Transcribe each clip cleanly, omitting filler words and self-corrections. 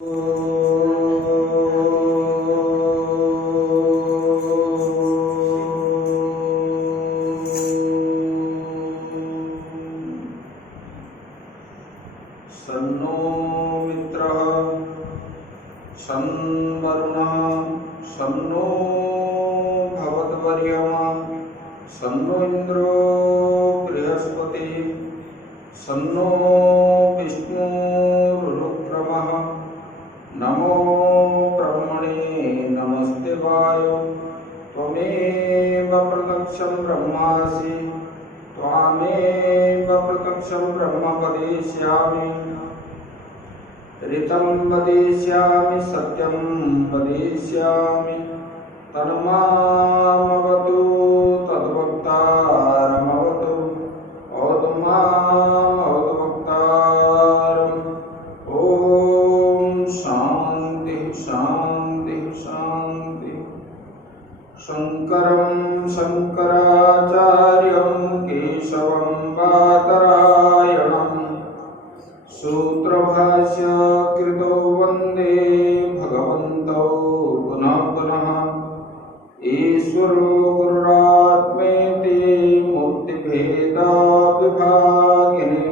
सन्नो मित्रः सन्वरुणः सन्नो भवद्वर्यमा सन्नो इन्द्रो बृहस्पतिः सन्नो विष्णुरुक्रमः नमो ब्रह्मणे नमस्ते वायो त्वमेव प्रत्यक्षं ब्रह्मासि त्वामेव प्रत्यक्षं ब्रह्म वदिष्यामि ऋतं वदिष्यामि सत्यं वदिष्यामि तन्मामवतु तद्वक्तारमवतु अवतु मामवतु वक्तारम्। ॐ शान्ति शान्ति शान्ति। शङ्करं शङ्कराचार्यं केशवं बादरायणं सूत्रभाष्य कृतो वन्दे भगवन्तौ पुनः पुनः। ईश्वरो गुरुरात्मेति मूर्तिभेदविभागिने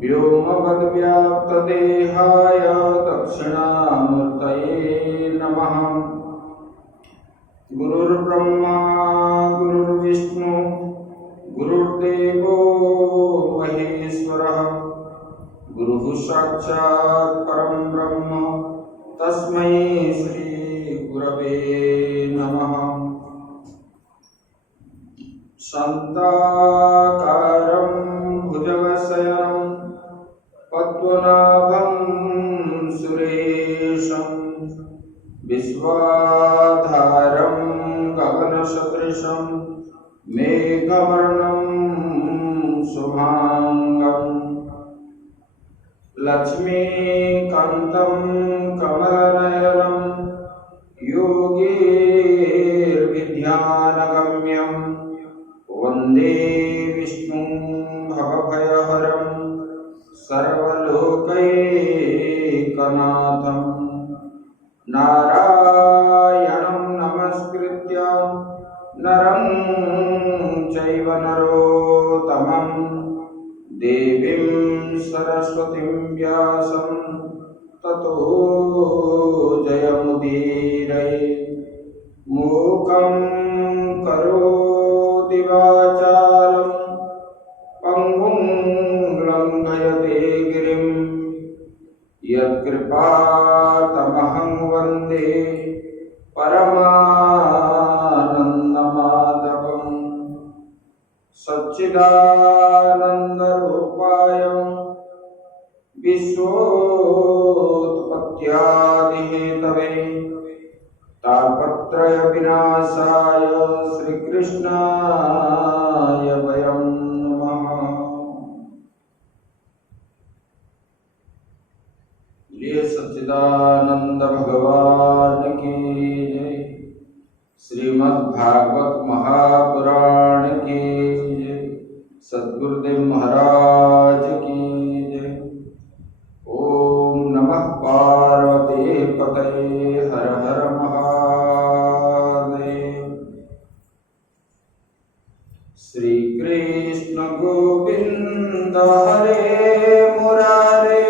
व्योमवद्व्याप्तदेहाय दक्षिणामूर्तये नमः। गुरुर्ब्रह्मा गुरुर्विष्णु गुरुर्देवो महेश्वरः गुरुः साक्षात् परं ब्रह्म तस्मै श्री गुरवे नमः। शान्ताकारं भुजगशयनं पद्मनाभं सुरेशं विश्वाधारं गगनसदृशं मेघवर्णं शुभांगं लक्ष्मीकान्तं कमलनयनं योगीर्विद्यानगम्यं वन्दे विष्णुं भवभयहरं सर्वलोकैकनाथं। नारायणं नमस्कृत्य नरं चैव नरोत्तमं देवीं सरस्वतीं व्यासं ततो जयमुदीरये। मूकं करोति वाचालं पङ्गुं लङ्घयते गिरिं यत्कृपातमहं वन्दे परमानन्दमाधवम्। सच्चिदानन्दरूपाय विश्वोत्पत्त्यादिहेतवे तापत्रयविनाशाय श्रीकृष्णाय वयं नमः। ये सच्चिदानंद भगवान की जय। श्रीमद्भागवत महापुराण की जय। सद्गुरुदेव महाराज की जय। ओम नमः पार्वती पतये हर हर महादेव। श्री कृष्ण गोविंद हरे मुरारे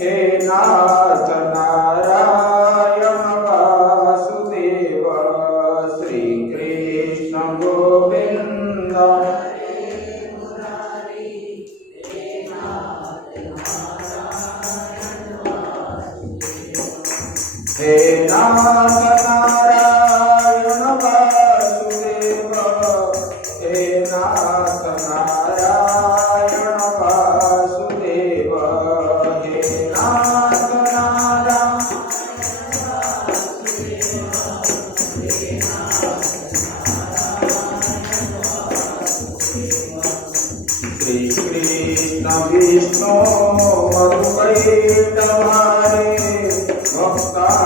हे नाथ नारायण वासुदेव। श्री कृष्ण गोविंद हे नाथ नारायण वासुदेव। हे नाथ नारायण वासुदेव। हे नाथ नारायण श्री कृष्ण विष्णु मधुकैटभारे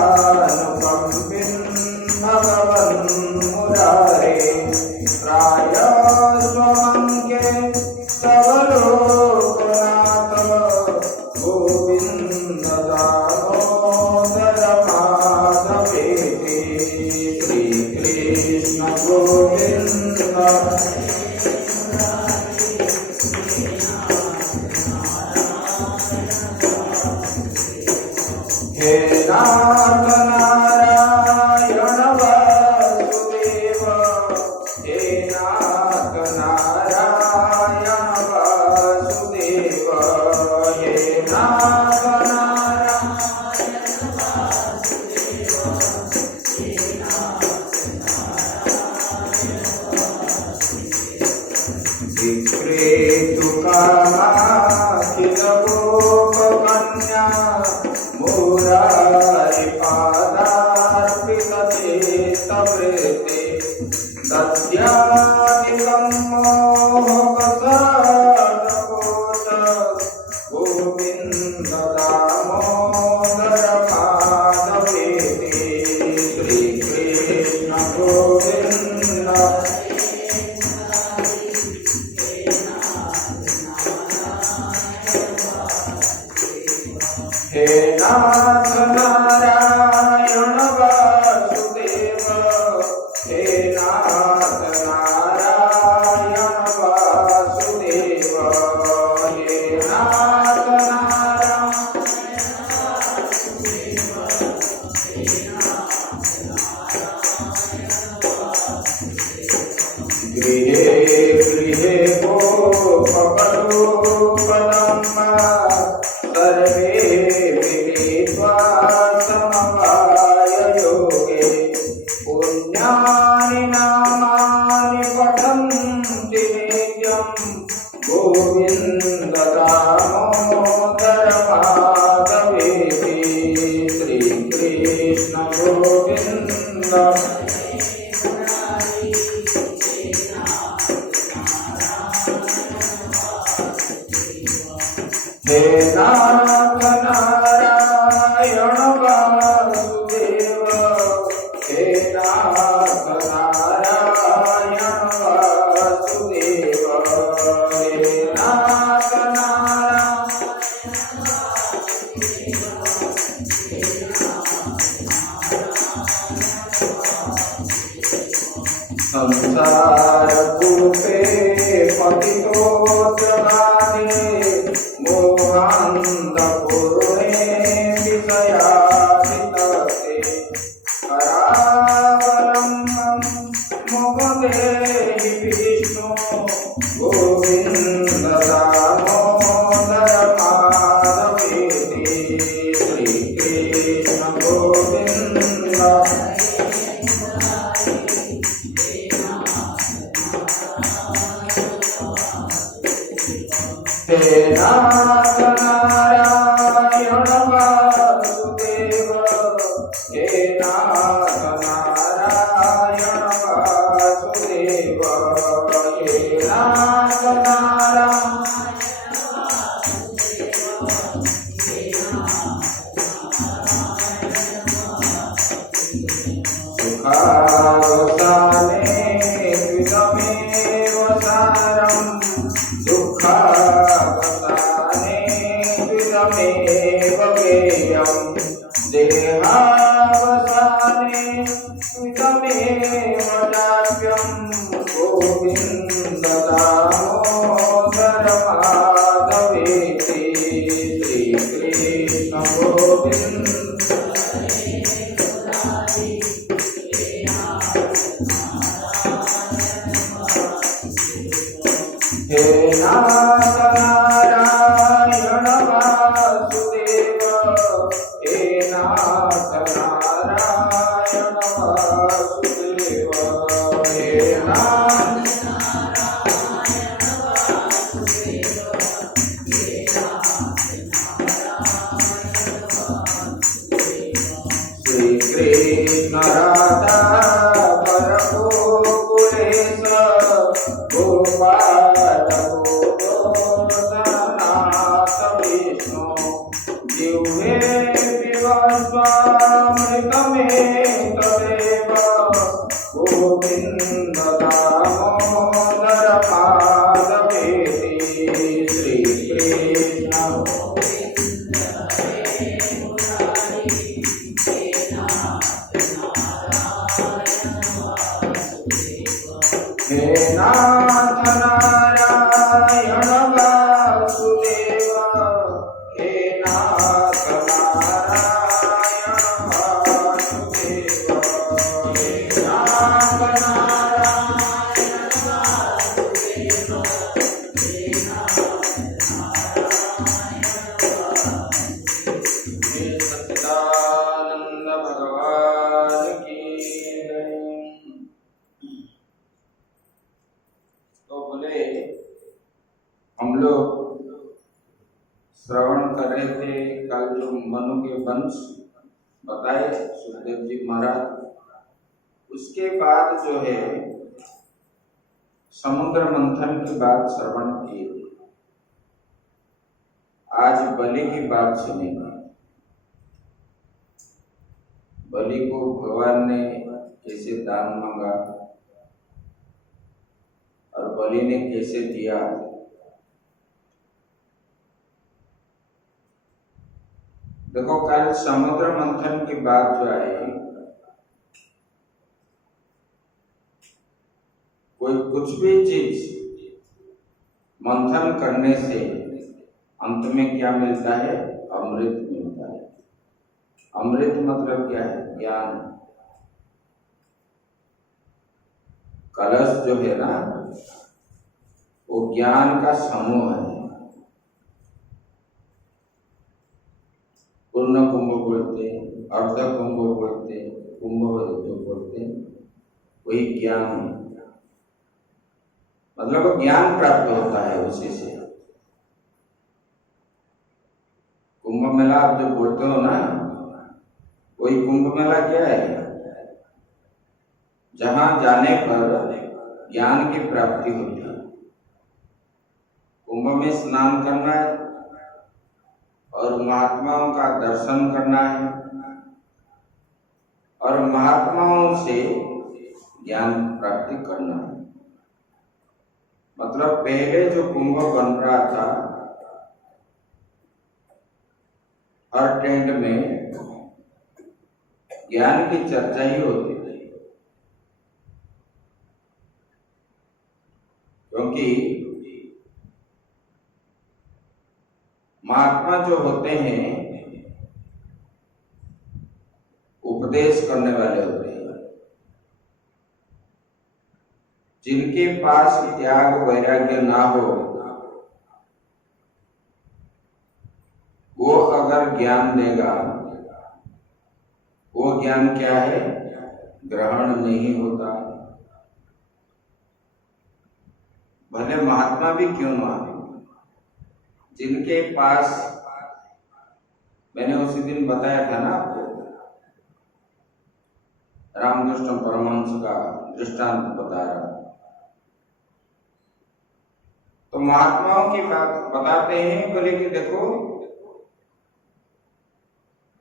भक्तानुकंपे हे नाथ नारायण वासुदेव हे नाथ नारायण वासुदेव हे नाथ नारायण विक्रेतु कामाखिल गोपकन्या मुरारि पादार्पितते तवृते दद्यादिकं मोहकसरणकोश गोविन्द दामोदर माधवेति श्रीकृष्ण गोविन्द हे नाथ नारायण वासुदेव हे नाथ नारायण वासुदेव हे नाथ नारायण गृहे गृहे गोपकलोपलम्बा सर्वे विदित्वा समवाय योगे पुण्यानि नामानि पठन्ति नित्यं गोविन्द दामोदर माधवेति श्रीकृष्ण गोविन्द हे नाथ नारायण वासुदेव हे नाथ नारायण वासुदेव हे नाथ नारायण संसार कूपे पतितोद्यमाने मोहान्धपूर्णे विषयाधितते करावलम्बं मोहदेहि विष्णु गोविन्द दामोदर माधवेति श्रीकृष्ण गोविन्द हे नाथ नारायण वासुदेव हे नाथ नारायण वासुदेव हे नाथ नारायण सुखावसाने कृतमेव सारम् दुःखावसाने कृतमेव गेयम् देहावसाने कृतमेव जाप्यम् गोविन्द दामोदर माधवेति श्रीकृष्ण गोविन्द हे नाथ नारायण वासुदेव हे नाथ नारायण वासुदेव हे नाथ श्रीकृष्ण राधा परगोकुलेश गोपाल गोवर्धनाथ विष्णु जिह्वे पिबस्वामृतमेतदेव गोविन्द दामोदर माधवेति श्रीकृष्ण हे नाथ नारायण वासुदेव हे नाथ नारायण रहे थे कल जो मनु के वंश बताए सुखदेव जी महाराज, उसके बाद जो है समुद्र मंथन की बात श्रवण की। आज बलि की बात सुनेंगे। बलि को भगवान ने कैसे दान मांगा और बलि ने कैसे दिया। देखो कल समुद्र मंथन की बात जो आई, कोई कुछ भी चीज मंथन करने से अंत में क्या मिलता है? अमृत मिलता है। अमृत मतलब क्या है? ज्ञान। कलश जो है ना, वो ज्ञान का समूह है। पूर्ण कुंभ बोलते, अर्ध कुंभ बोलते, कुंभ जो बोलते, वही ज्ञान है। मतलब ज्ञान प्राप्त होता है उसी से। कुंभ मेला आप जो बोलते हो ना, वही कुंभ मेला क्या है? जहां जाने पर ज्ञान की प्राप्ति होती है। कुंभ में स्नान करना है और महात्माओं का दर्शन करना है और महात्माओं से ज्ञान प्राप्ति करना है। मतलब पहले जो कुंभ बन रहा था, हर टेंट में ज्ञान की चर्चा ही होती थी, क्योंकि महात्मा जो होते हैं उपदेश करने वाले होते हैं। जिनके पास त्याग वैराग्य ना हो, वो अगर ज्ञान देगा, वो ज्ञान क्या है? ग्रहण नहीं होता। भले महात्मा भी क्यों ना, जिनके पास, मैंने उसी दिन बताया था ना आपको, रामकृष्ण परमहंस का दृष्टांत बता रहा। तो महात्माओं की बात बताते हैं, बोले कि देखो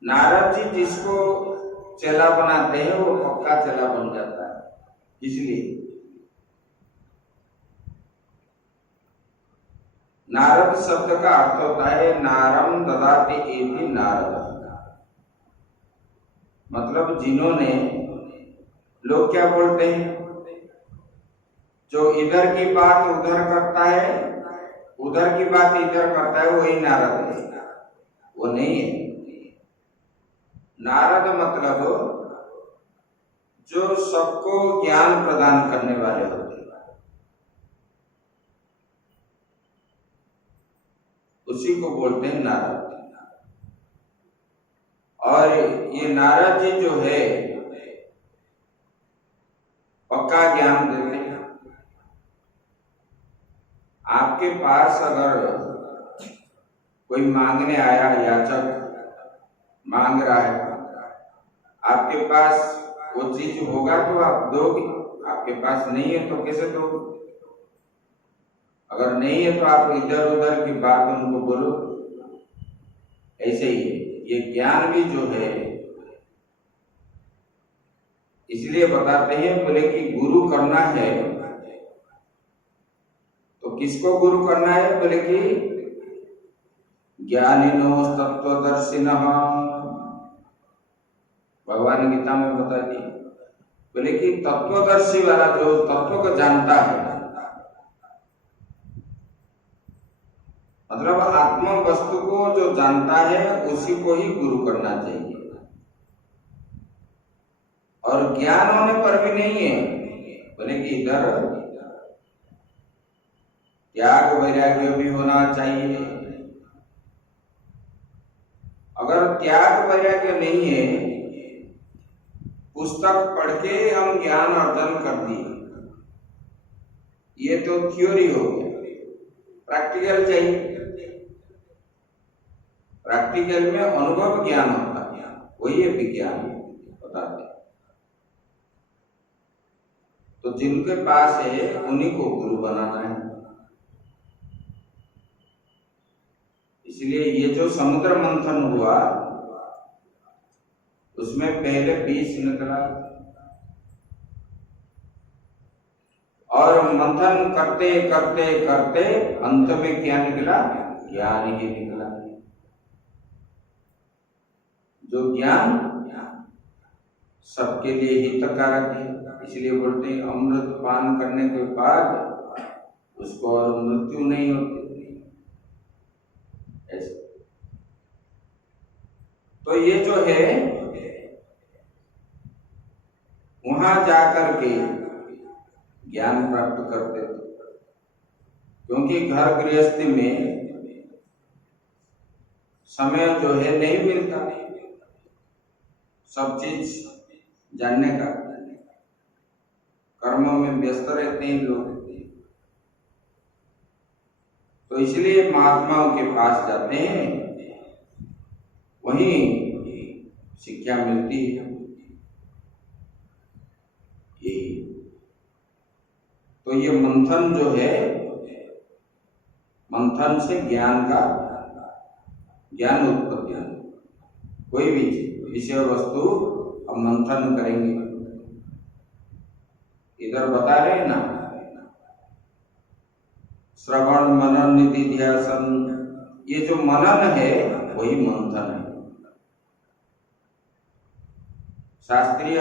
नारद जी जिसको चेला बनाते हैं वो पक्का चेला बन जाता है। इसलिए नारद शब्द का अर्थ होता है नारम ददाति एति नारद। मतलब जिन्होंने, लोग क्या बोलते हैं, जो इधर की बात उधर करता है, उधर की बात इधर करता है, वही नारद है। वो नहीं है। नारद मतलब जो सबको ज्ञान प्रदान करने वाले होते हैं, उसी को बोलते हैं नारद। और ये नारद जी जो है पक्का ज्ञान देते हैं। आपके पास अगर कोई मांगने आया, याचक मांग रहा है, आपके पास वो चीज होगा तो आप दोगे, आपके पास नहीं है तो कैसे दोगे? अगर नहीं है तो आप इधर उधर की बात उनको बोलो। ऐसे ही ये ज्ञान भी जो है, इसलिए बताते हैं, बोले कि गुरु करना है तो किसको गुरु करना है? बोले कि ज्ञानिनो तत्वदर्शिनः, भगवान गीता में बता दी। बोले कि तत्वदर्शी वाला जो तत्व को जानता है, मतलब आत्मा वस्तु को जो जानता है उसी को ही गुरु करना चाहिए। और ज्ञान होने पर भी नहीं है, बोले कि इधर त्याग वैराग्य भी होना चाहिए। अगर त्याग वैराग्य नहीं है, पुस्तक पढ़ के हम ज्ञान अर्जन कर दिए, ये तो थ्योरी हो गया। प्रैक्टिकल चाहिए। प्रैक्टिकल में अनुभव ज्ञान होता है, वही है विज्ञान बताते हैं। तो जिनके पास है उन्हीं को गुरु बनाना है। इसलिए ये जो समुद्र मंथन हुआ उसमें पहले बीज निकला और मंथन करते करते करते अंत में क्या निकला? ज्ञान ही निकला। जो ज्ञान सबके लिए हितकारक है, इसलिए बोलते हैं अमृत पान करने के बाद उसको और मृत्यु नहीं होती। ऐसे तो ये जो है वहां जाकर के ज्ञान प्राप्त करते थे, क्योंकि घर गृहस्थी में समय जो है नहीं मिलता सब चीज जानने का, कर्मों में व्यस्त रहते हैं लोग। तो इसलिए महात्माओं के पास जाते हैं, वहीं शिक्षा मिलती है। तो ये मंथन जो है, मंथन से ज्ञान उत्पत्ति। कोई भी विषय वस्तु हम मंथन करेंगे। इधर बता रहे हैं ना, श्रवण मनन निधिध्यासन, ये जो मनन है वही मंथन है। शास्त्रीय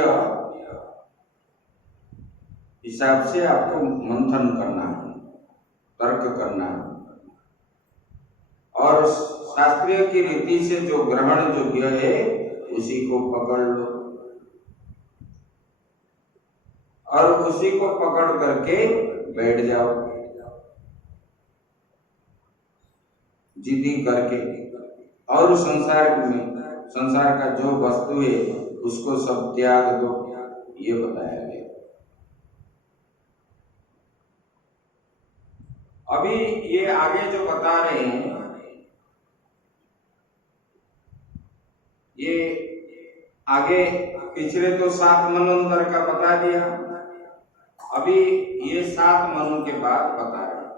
हिसाब से आपको मंथन करना है, तर्क करना है, और शास्त्रीय की रीति से जो ग्रहण योग्य है उसी को पकड़ लो और उसी को पकड़ करके बैठ जाओ जिद्दी करके, और संसार का जो वस्तु है उसको सब त्याग दो, ये बताया गया। अभी ये आगे जो बता रहे हैं ये आगे पिछले तो 7 मनवंतर का बता दिया, अभी ये 7 मनु के बाद बता रहे हैं।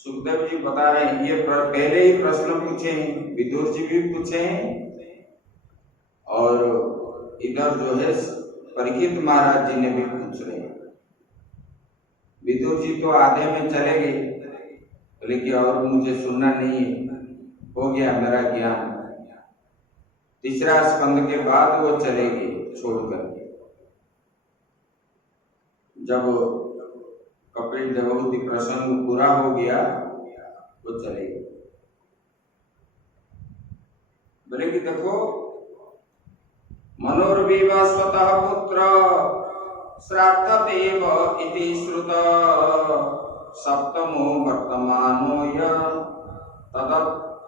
सुखदेव जी बता रहे हैं, ये पहले ही प्रश्न पूछे हैं, विदुर जी भी पूछे हैं और इधर जो है परीक्षित महाराज जी ने भी पूछ रहे हैं। विदुर जी तो आधे में चले गए, बोले कि और मुझे सुनना नहीं है, हो गया मेरा ज्ञान। तीसरा स्कंद के बाद वो चले गए छोड़ करके। जब कपिल देवहूति प्रसंग पूरा हो गया वो चले गए। बोले कि देखो, मनोर्विव स्वतः पुत्र श्राद्ध देव इति श्रुत सप्तमो वर्तमानो य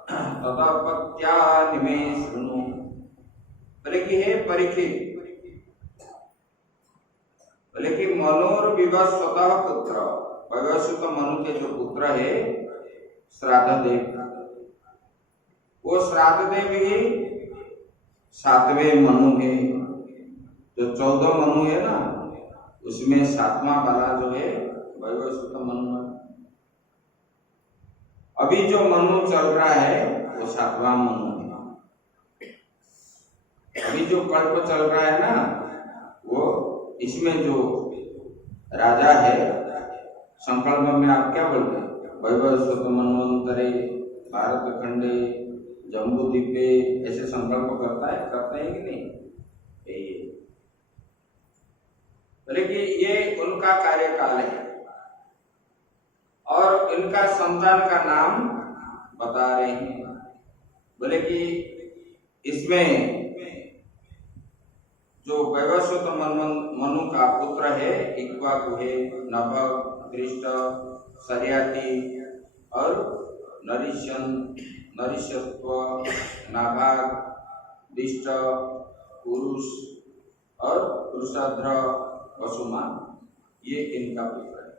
तदपत्या निमे शृणु। बोले कि हे परीक्षित, बोले कि मनोर्विव स्वतः पुत्र, वैवस्वत मनु के जो पुत्र है श्राद्ध देव, वो श्राद्ध देव ही 7वें मनु है। जो 14 मनु है ना, उसमें 7वां वाला जो है वैवस्वत मनु है। अभी जो मनु चल रहा है वो 7वां मनु है। अभी जो कल्प चल रहा है ना, वो इसमें जो राजा है, संकल्प में आप क्या बोलते हैं? वैवस्वत मनवंतरे भारत खंडे जम्बू द्वीपे, ऐसे संकल्प करते हैं कि नहीं? बोले कि ये उनका कार्यकाल है और इनका संतान का नाम बता रहे हैं। बोले कि इसमें जो वैवस्वत मनु का पुत्र है इक्ष्वाकु है, नभग, दृष्ट, शर्याति और नरिष्यत्व, नाभाग, दिष्ट, पुरुष और पुरुषाध्र, वसुमान, ये इनका पुत्र है।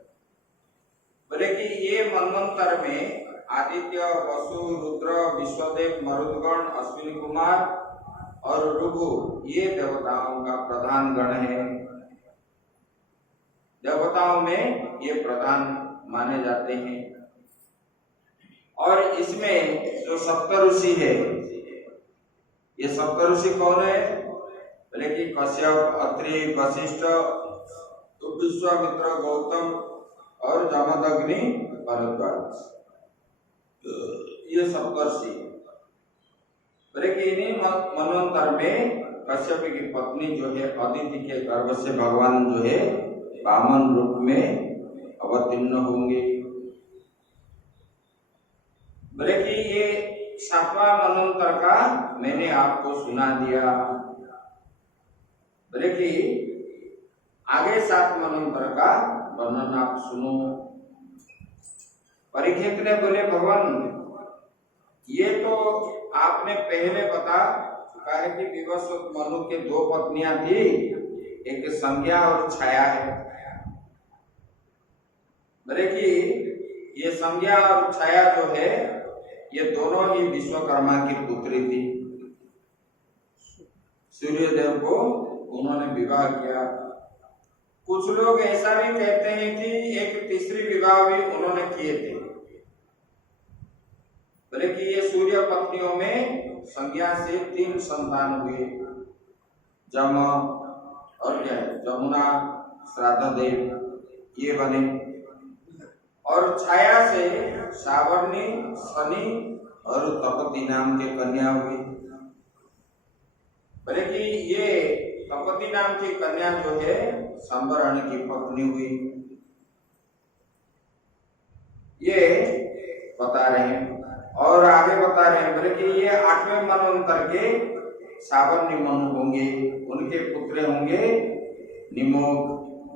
बोले कि ये मनवंतर में आदित्य, वसु, रुद्र, विश्वदेव, मरुदगण, अश्विनी कुमार और ऋभु ये देवताओं का प्रधान गण है। देवताओं में ये प्रधान माने जाते हैं। और इसमें जो सप्तऋषि है, ये सप्तऋषि कौन है? बोले कि कश्यप, अत्रि, वशिष्ठ, विश्वामित्र, गौतम और जमदग्नि, भरद्वाज, ये सप्तऋषि। बोले कि इन्हीं मनवंतर में कश्यप की पत्नी जो है अदिति के गर्भ से भगवान जो है वामन रूप में अवतीर्ण होंगे। बोले कि ये 7वां मनवंतर का मैंने आपको सुना दिया। बोले कि आगे 7 मनवंतर का वर्णन आप सुनो। परीक्षित ने बोले भगवान ये तो आपने पहले बता चुका है कि विवस्वत मनु के 2 पत्नियां थी, एक संज्ञा और छाया है। बोले कि ये संज्ञा और छाया जो है ये दोनों ही विश्वकर्मा की पुत्री थी। सूर्यदेव को उन्होंने विवाह किया। कुछ लोग ऐसा भी कहते हैं कि एक तीसरी विवाह भी उन्होंने किए थे। बोले कि ये सूर्य पत्नियों में संज्ञा से 3 संतान हुए, जम और क्या है जमुना, श्राद्धदेव ये बने। और छाया से सावर्णी, शनि और तपति नाम के कन्या हुई। बोले कि ये तपति नाम की कन्या जो है संवरण की पत्नी हुई। ये बता रहे हैं और आगे बता रहे हैं। बोले कि ये 8वें मनवंतर के सावर्णी मनु होंगे, उनके पुत्र होंगे निमोग,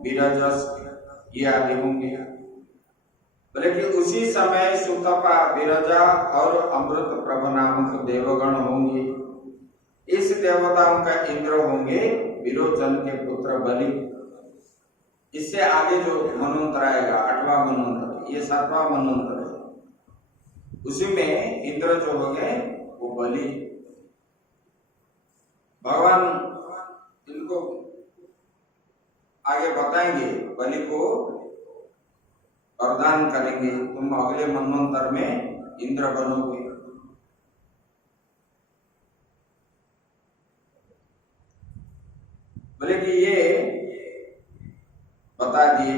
विरजस ये आदि होंगे। बोले कि उसी समय सुतपा, विरजा और अमृत प्रभ नामक देवगण होंगे। इस देवताओं का इंद्र होंगे विरोचन के पुत्र बलि। इससे आगे जो मनवंतर आएगा 8वां मनवंतर, ये 7वां मनवंतर है, उसी में इंद्र जो हो गए वो बलि। भगवान इनको आगे बताएंगे, बलि को वरदान करेंगे तुम अगले मनवंतर में इंद्र बनोगे। बोले कि ये बता दिए।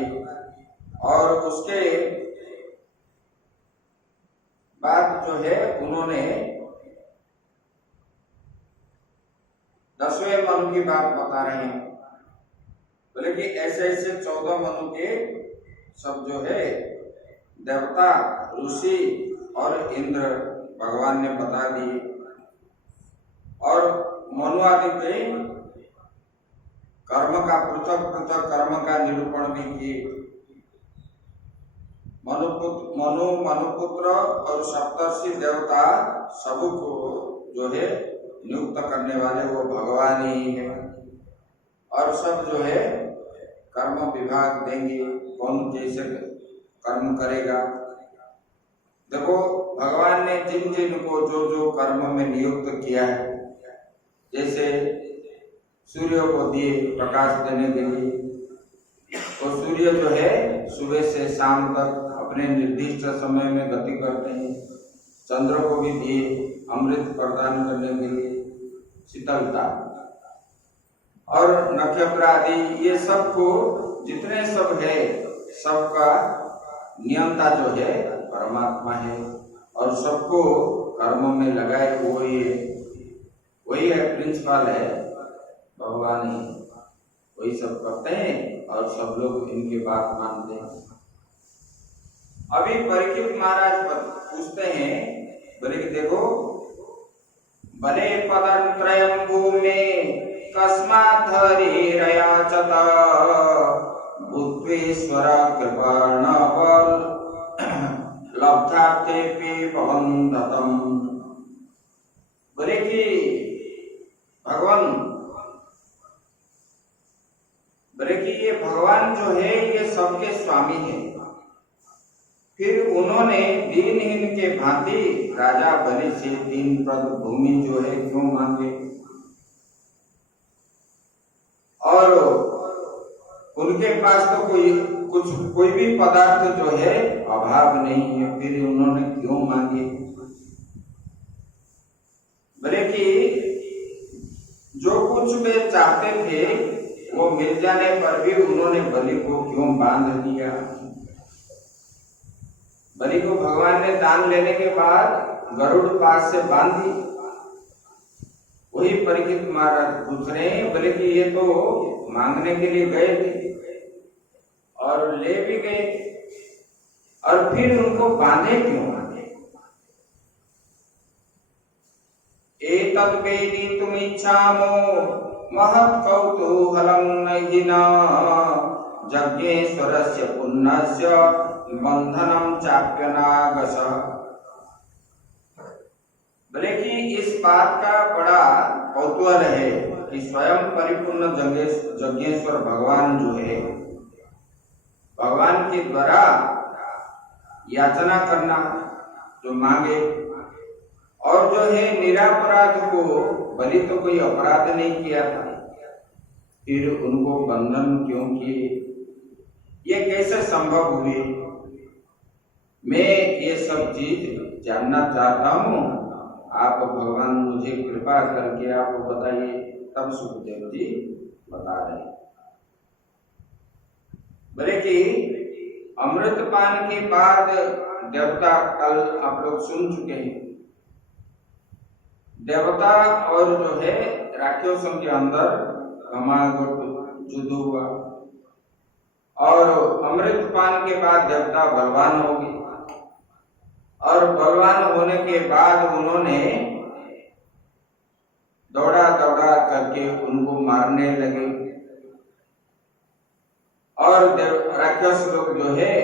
और उसके बाद जो है उन्होंने 10वें मनु की बात बता रहे हैं। बोले कि ऐसे ऐसे 14 मनु के सब जो है देवता, ऋषि और इंद्र भगवान ने बता दिए। और मनु आदि पे कर्म का पृथक पृथक कर्म का निरूपण भी किए। मनु, मनुपुत्र और सप्तर्षि देवता सबको जो है नियुक्त करने वाले वो भगवान ही है। और सब जो है कर्म विभाग देंगे, कौन कैसे कर्म करेगा। देखो भगवान ने जिन जिन को जो जो कर्म में नियुक्त किया है, जैसे सूर्य को दिए प्रकाश देने के लिए, तो सूर्य जो है सुबह से शाम तक अपने निर्दिष्ट समय में गति करते हैं। चंद्र को भी दिए अमृत प्रदान करने के लिए, शीतलता। और नक्षत्र आदि ये सब को जितने सब है सबका नियंता जो है परमात्मा है। और सबको कर्म में लगाए वही है प्रिंसिपल है भगवान ही, वही सब करते हैं और सब लोग इनकी बात मानते हैं। अभी परीक्षित महाराज पूछते हैं, बोले कि देखो बले पदत्रयं भूमे कस्मात् हरिरयाचत बुद्ध्वेश्वर कृपाणवल लब्धार्थेपि भवन्तम्। बोले कि भगवान, बोले कि ये भगवान जो है ये सबके स्वामी है। फिर उन्होंने दीनहीन के भांति राजा बलि से 3 पद भूमि जो है क्यों मांगे, और उनके पास तो कोई भी पदार्थ जो है अभाव नहीं है, फिर उन्होंने क्यों मांगे। बोले कि जो कुछ वे चाहते थे वो मिल जाने पर भी उन्होंने बलि को क्यों बांध दिया। बलि को भगवान ने दान लेने के बाद गरुड़ पास से बांध दी। वही परीक्षित महाराज पूछ रहे हैं, बोले कि ये तो मांगने के लिए गए थे और ले भी गए, और फिर उनको बांधे क्यों। एतद् वेदितुम् इच्छामो महत् कौतूहलं नहिना यज्ञेश्वरस्य पुण्यस्य बंधनं चाप्यनागस। बोले कि इस बात का बड़ा कौतूहल है कि स्वयं परिपूर्ण यज्ञेश्वर भगवान जो है, भगवान के द्वारा याचना करना जो मांगे, और जो है निरापराध को, बलि तो कोई अपराध नहीं किया था, फिर उनको बंधन क्यों किए, ये कैसे संभव हुए। मैं ये सब चीज जानना चाहता हूँ, आप भगवान मुझे कृपा करके आप बताइए। तब सुखदेव जी बता रहे, बोले कि अमृतपान के बाद देवता, कल आप लोग सुन चुके हैं, देवता और जो है राक्षसों के अंदर घमाघट युद्ध हुआ, और अमृतपान के बाद देवता बलवान हो गए, और बलवान होने के बाद उन्होंने दौड़ा दौड़ा करके उनको मारने लगे, और राक्षस लोग जो है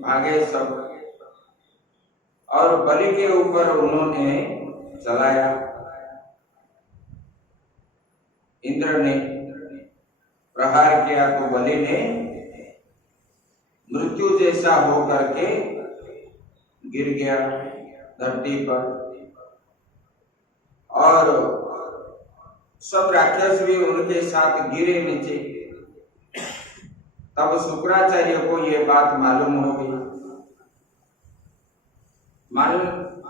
भागे सब, और बलि के ऊपर उन्होंने चलाया। इंद्र ने प्रहार किया तो बलि ने मृत्यु जैसा होकर के गिर गया धरती पर, और सब राक्षस भी उनके साथ गिरे नीचे। तब शुक्राचार्य को ये बात मालूम हो गई।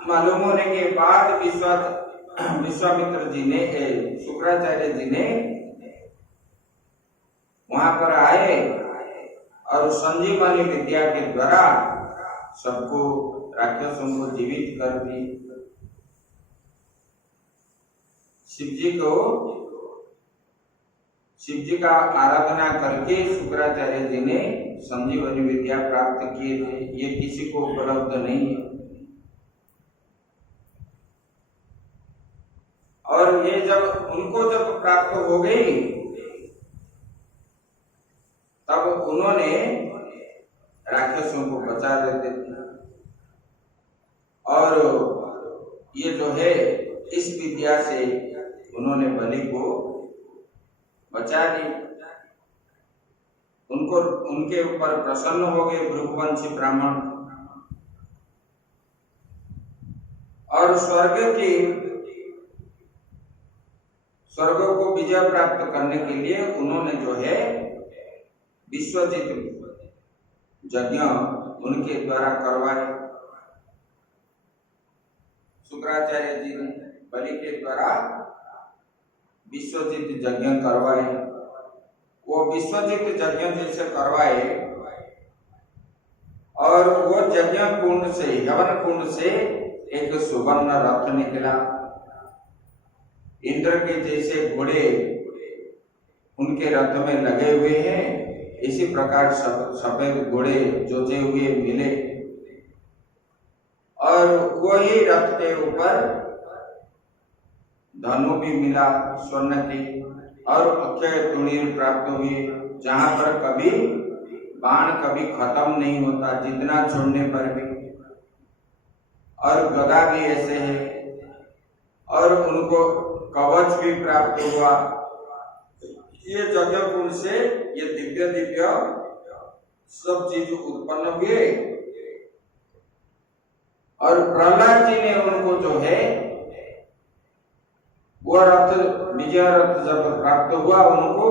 मालूम होने के बाद विश्वामित्र जी ने, शुक्राचार्य जी ने वहां पर आए और संजीवनी विद्या के द्वारा सबको, राक्षसों को जीवित कर दी। शिव जी का आराधना करके शुक्राचार्य जी ने संजीवनी विद्या प्राप्त किए थे, ये किसी को उपलब्ध नहीं है। और ये जब प्राप्त हो गई, तब उन्होंने राक्षसों को बचा लेते थे, और ये जो है इस विद्या से उन्होंने बलि को बचा ली। उनके ऊपर प्रसन्न हो गए भृगुवंशी ब्राह्मण, और स्वर्ग को विजय प्राप्त करने के लिए उन्होंने जो है विश्वजित यज्ञ उनके द्वारा करवाए। शुक्राचार्य जी ने बलि के द्वारा विश्वजित यज्ञ करवाए। वो विश्वजित यज्ञ जैसे करवाए, और वो यज्ञ कुंड से, हवन कुंड से एक सुवर्ण रथ निकला। इंद्र के जैसे घोड़े उनके रथ में लगे हुए हैं, इसी प्रकार सफेद घोड़े जोते हुए मिले, और वही रथ के ऊपर धनु भी मिला स्वर्ण की, और अक्षय तुणीर प्राप्त हुए, जहां पर कभी बाण कभी खत्म नहीं होता, जितना छोड़ने पर भी, और गदा भी ऐसे है, और उनको कवच भी प्राप्त हुआ। ये यज्ञ कुंड से ये दिव्य सब चीज उत्पन्न हुए, और प्रहलाद जी ने उनको जो है वो रथ, विजय रथ जब प्राप्त हुआ उनको,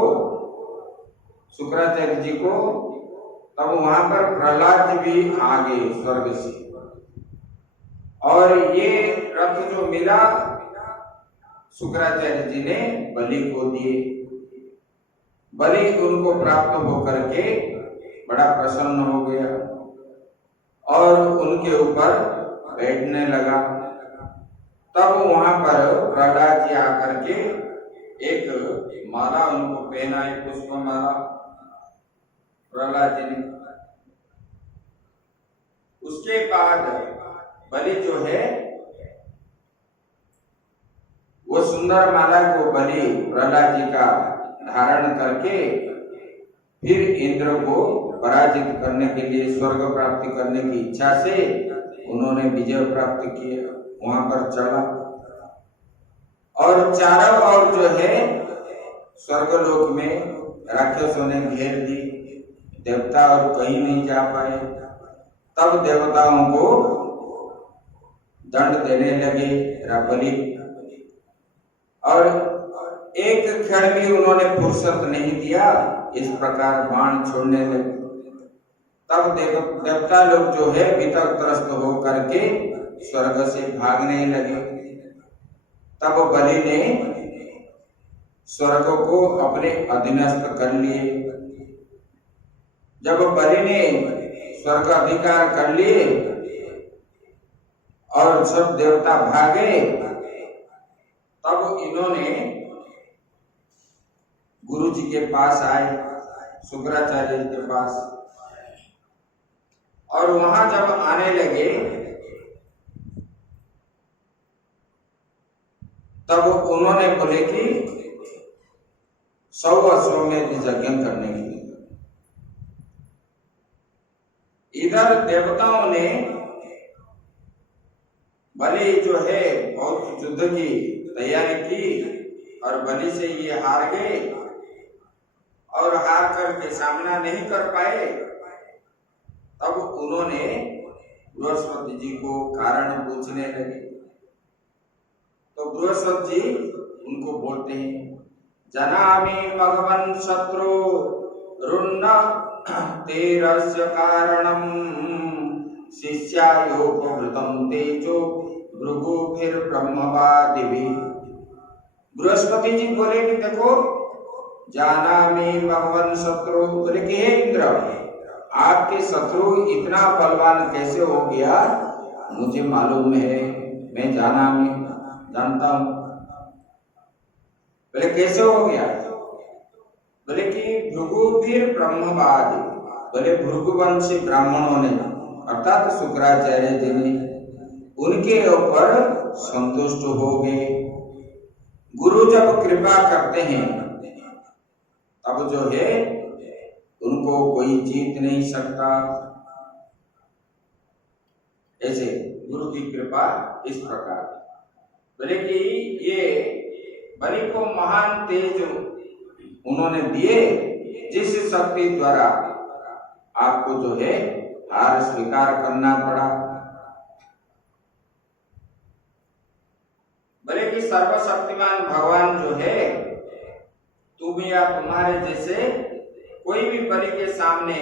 शुक्राचार्य जी को, तब वहां पर प्रहलाद जी भी आ गए स्वर्ग से। और ये रथ जो मिला शुक्राचार्य जी ने बलि को दिए। बलि उनको प्राप्त होकर के बड़ा प्रसन्न हो गया और उनके ऊपर बैठने लगा। तब वहां पर प्रहलाद जी आकर के एक माला उनको पहनाए, पुष्प माला प्रहलाद जी ने। उसके बाद बलि जो है वो सुंदर माला को बलि प्रहलाद जी का धारण करके फिर इंद्र को पराजित करने के लिए, स्वर्ग प्राप्ति करने की इच्छा से उन्होंने विजय प्राप्त किया, वहां पर चढ़ा। और चारों ओर जो है स्वर्गलोक में राक्षसों ने घेर दी, देवता और कहीं नहीं जा पाए। तब देवताओं को दंड देने लगे बलि, और एक क्षण भी उन्होंने फुर्सत नहीं दिया, इस प्रकार बाण छोड़ने लगे। तब देवता लोग जो है वितरत्रस्त होकर के स्वर्ग से भागने लगे। तब बलि ने स्वर्ग को अपने अधीनस्थ कर लिए। जब बलि ने स्वर्ग अधिकार कर लिए और सब देवता भागे, तब इन्होंने गुरु जी के पास आए, शुक्राचार्य जी के पास। और वहां जब आने लगे तब उन्होंने बोले कि 100 अश्वमेध यज्ञ करने के लिए। इधर देवताओं ने बलि जो है बहुत युद्ध की तैयारी की और बलि से ये हार गए और हार करके सामना नहीं कर पाए। तब उन्होंने बृहस्पति जी को कारण पूछने लगे। तो बृहस्पति जी उनको बोलते हैं, जनामि भगवन् शत्रु रुण्ड तेरस्य कारणम शिष्यायोपवृतं तेजो भृगुभिर ब्रह्मवादिभिः। बृहस्पति जी बोले कि देखो, जानामि भगवन् शत्रु, बोले कि हे इंद्र, आपके शत्रु इतना बलवान कैसे हो गया मुझे मालूम है, मैं जानता हूं। बोले कैसे हो गया? बोले कि भृगुभिर ब्रह्मवादी, बोले भृगुवंशी ब्राह्मणों ने अर्थात शुक्राचार्य जी ने उनके ऊपर संतुष्ट हो गए। गुरु जब कृपा करते हैं तब जो है उनको कोई जीत नहीं सकता। ऐसे गुरु की कृपा इस प्रकार। बोले कि ये बलि को महान तेज उन्होंने दिए, जिस शक्ति द्वारा आपको जो है हार स्वीकार करना पड़ा। बोले कि सर्वशक्तिमान भगवान जो है, तुम या तुम्हारे जैसे कोई भी बलि के सामने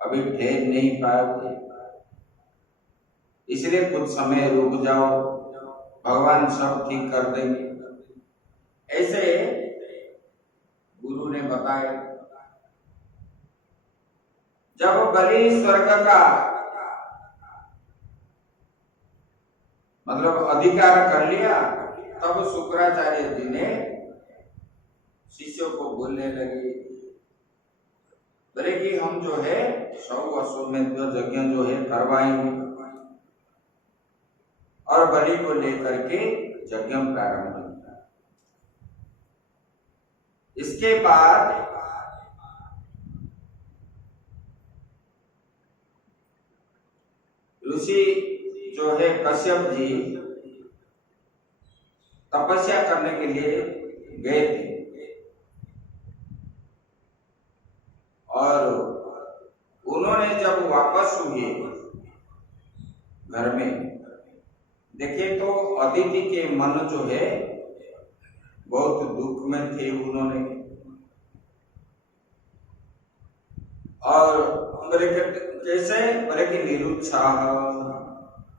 अभी ठहर नहीं पाओगे, इसलिए कुछ समय रुक जाओ, भगवान सब ठीक कर देंगे। ऐसे गुरु ने बताया। जब बलि स्वर्ग का मतलब अधिकार कर लिया, तब शुक्राचार्य जी ने शिष्यों को बोलने लगे, बोले कि हम जो है 100 अश्वमेध यज्ञ जो है करवाएंगे और बलि को लेकर के यज्ञ प्रारंभ किया। इसके बाद ऋषि जो है कश्यप जी तपस्या करने के लिए गए थे और उन्होंने जब वापस हुए घर में देखे तो अदिति के मन जो है बहुत दुख में थे उन्होंने, और बोले कैसे, बोले कि निरुत्साह,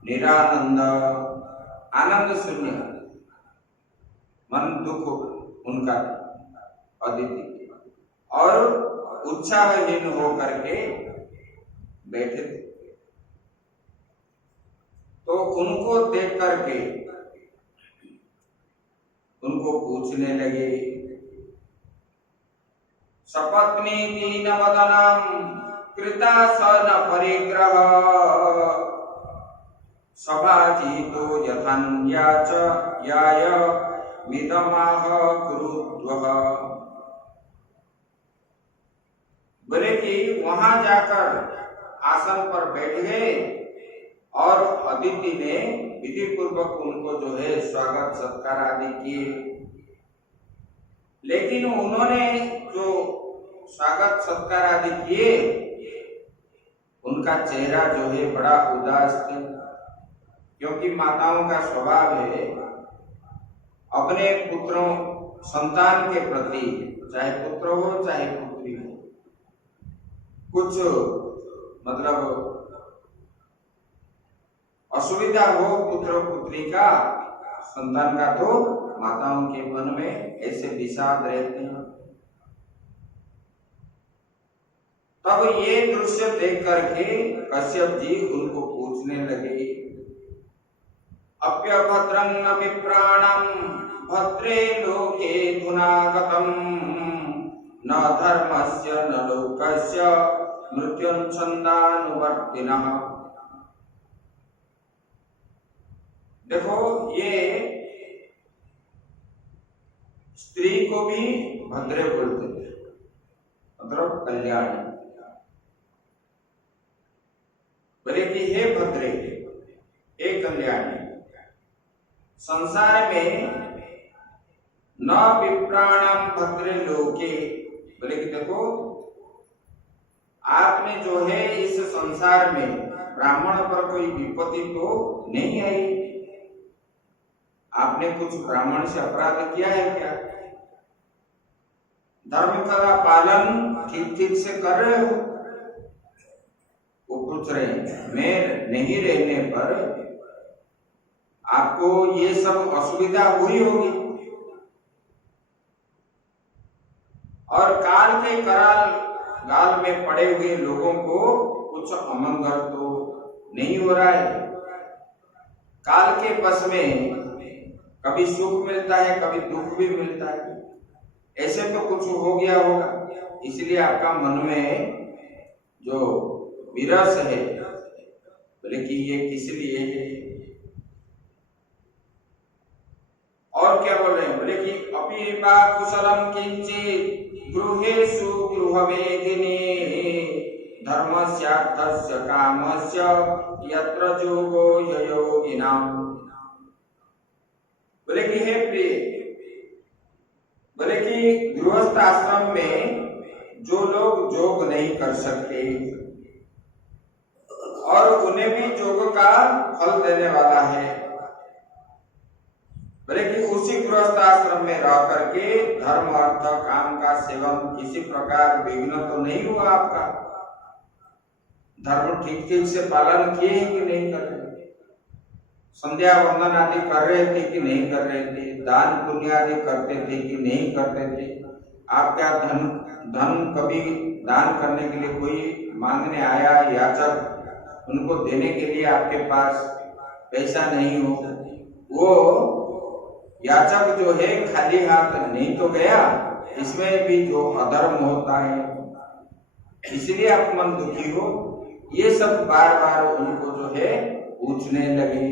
निरानंद, आनंद शून्य, मन दुख उनका अदिति, और उत्साहहीन होकर के बैठे थे। तो उनको देख करके उनको पूछने लगे, सपत्नी दीन वदनम कृता सन परिग्रह सभाजितो यथान्याच याय मिदमाह कुरुद्वः। बोले कि वहां जाकर आसन पर बैठ गए और अदिति ने विधि पूर्वक उनको जो है स्वागत सत्कार आदि किए, लेकिन उन्होंने जो स्वागत सत्कार आदि किए उनका चेहरा जो है बड़ा उदास थे, क्योंकि माताओं का स्वभाव है अपने पुत्रों संतान के प्रति, चाहे पुत्र हो चाहे पुत्री हो, कुछ मतलब असुविधा हो पुत्र पुत्री का, संतान का, तो माताओं के मन में ऐसे विषाद रहते हैं। तब ये दृश्य देख करके कश्यप जी उनको पूछने लगे, अप्यभद्रं अपि प्राणं भद्रे लोके धुनागतम् न धर्मस्य न लोकस्य मृत्युञ्छन्दानुवर्तिनः। देखो, ये स्त्री को भी भद्रे बोलते थे, मतलब कल्याणी। बोले कि हे भद्रे, हे कल्याणी, संसार में न विप्राणम भद्रे लोके। बोले कि देखो, आपने जो है इस संसार में ब्राह्मण पर कोई विपत्ति तो नहीं आई, आपने कुछ ब्राह्मण से अपराध किया है क्या? धर्म का पालन ठीक ठीक से कर रहे हो? वो पूछ रहे हैं। मैं नहीं रहने पर आपको ये सब असुविधा हुई होगी, और काल के कराल गाल में पड़े हुए लोगों को कुछ अमंगल तो नहीं हो रहा है। काल के बस में कभी सुख मिलता है, कभी दुख भी मिलता है, ऐसे तो कुछ हो गया होगा, इसलिए आपका मन में जो विरस है, बोले कि ये किस लिए है। और क्या बोल रहे हैं? बोले कि अपि वा कुशलम किंचित गृहेषु गृहवेदिनी धर्मस्यार्थस्य कामस्य यत्र जोगो ययोगिनाम्। बोले कि हे प्रिय, बोले कि गृहस्थ आश्रम में जो लोग योग नहीं कर सकते और उन्हें भी योग का फल देने वाला है, बोले कि उसी गृहस्थ आश्रम में रह करके धर्म अर्थ काम का सेवन किसी प्रकार विघ्न तो नहीं हुआ आपका? धर्म ठीक ठीक से पालन किए कि नहीं कर रहे? संध्या वंदन आदि कर रहे थे कि नहीं कर रहे थे? दान पुण्य आदि करते थे कि नहीं करते थे? आप क्या धन कभी दान करने के लिए कोई मांगने आया याचक, उनको देने के लिए आपके पास पैसा नहीं हो? वो याचक जो है खाली हाथ नहीं तो गया, इसमें भी जो अधर्म होता है, इसलिए आप मन दुखी हो। ये सब बार बार उनको जो है पूछने लगे।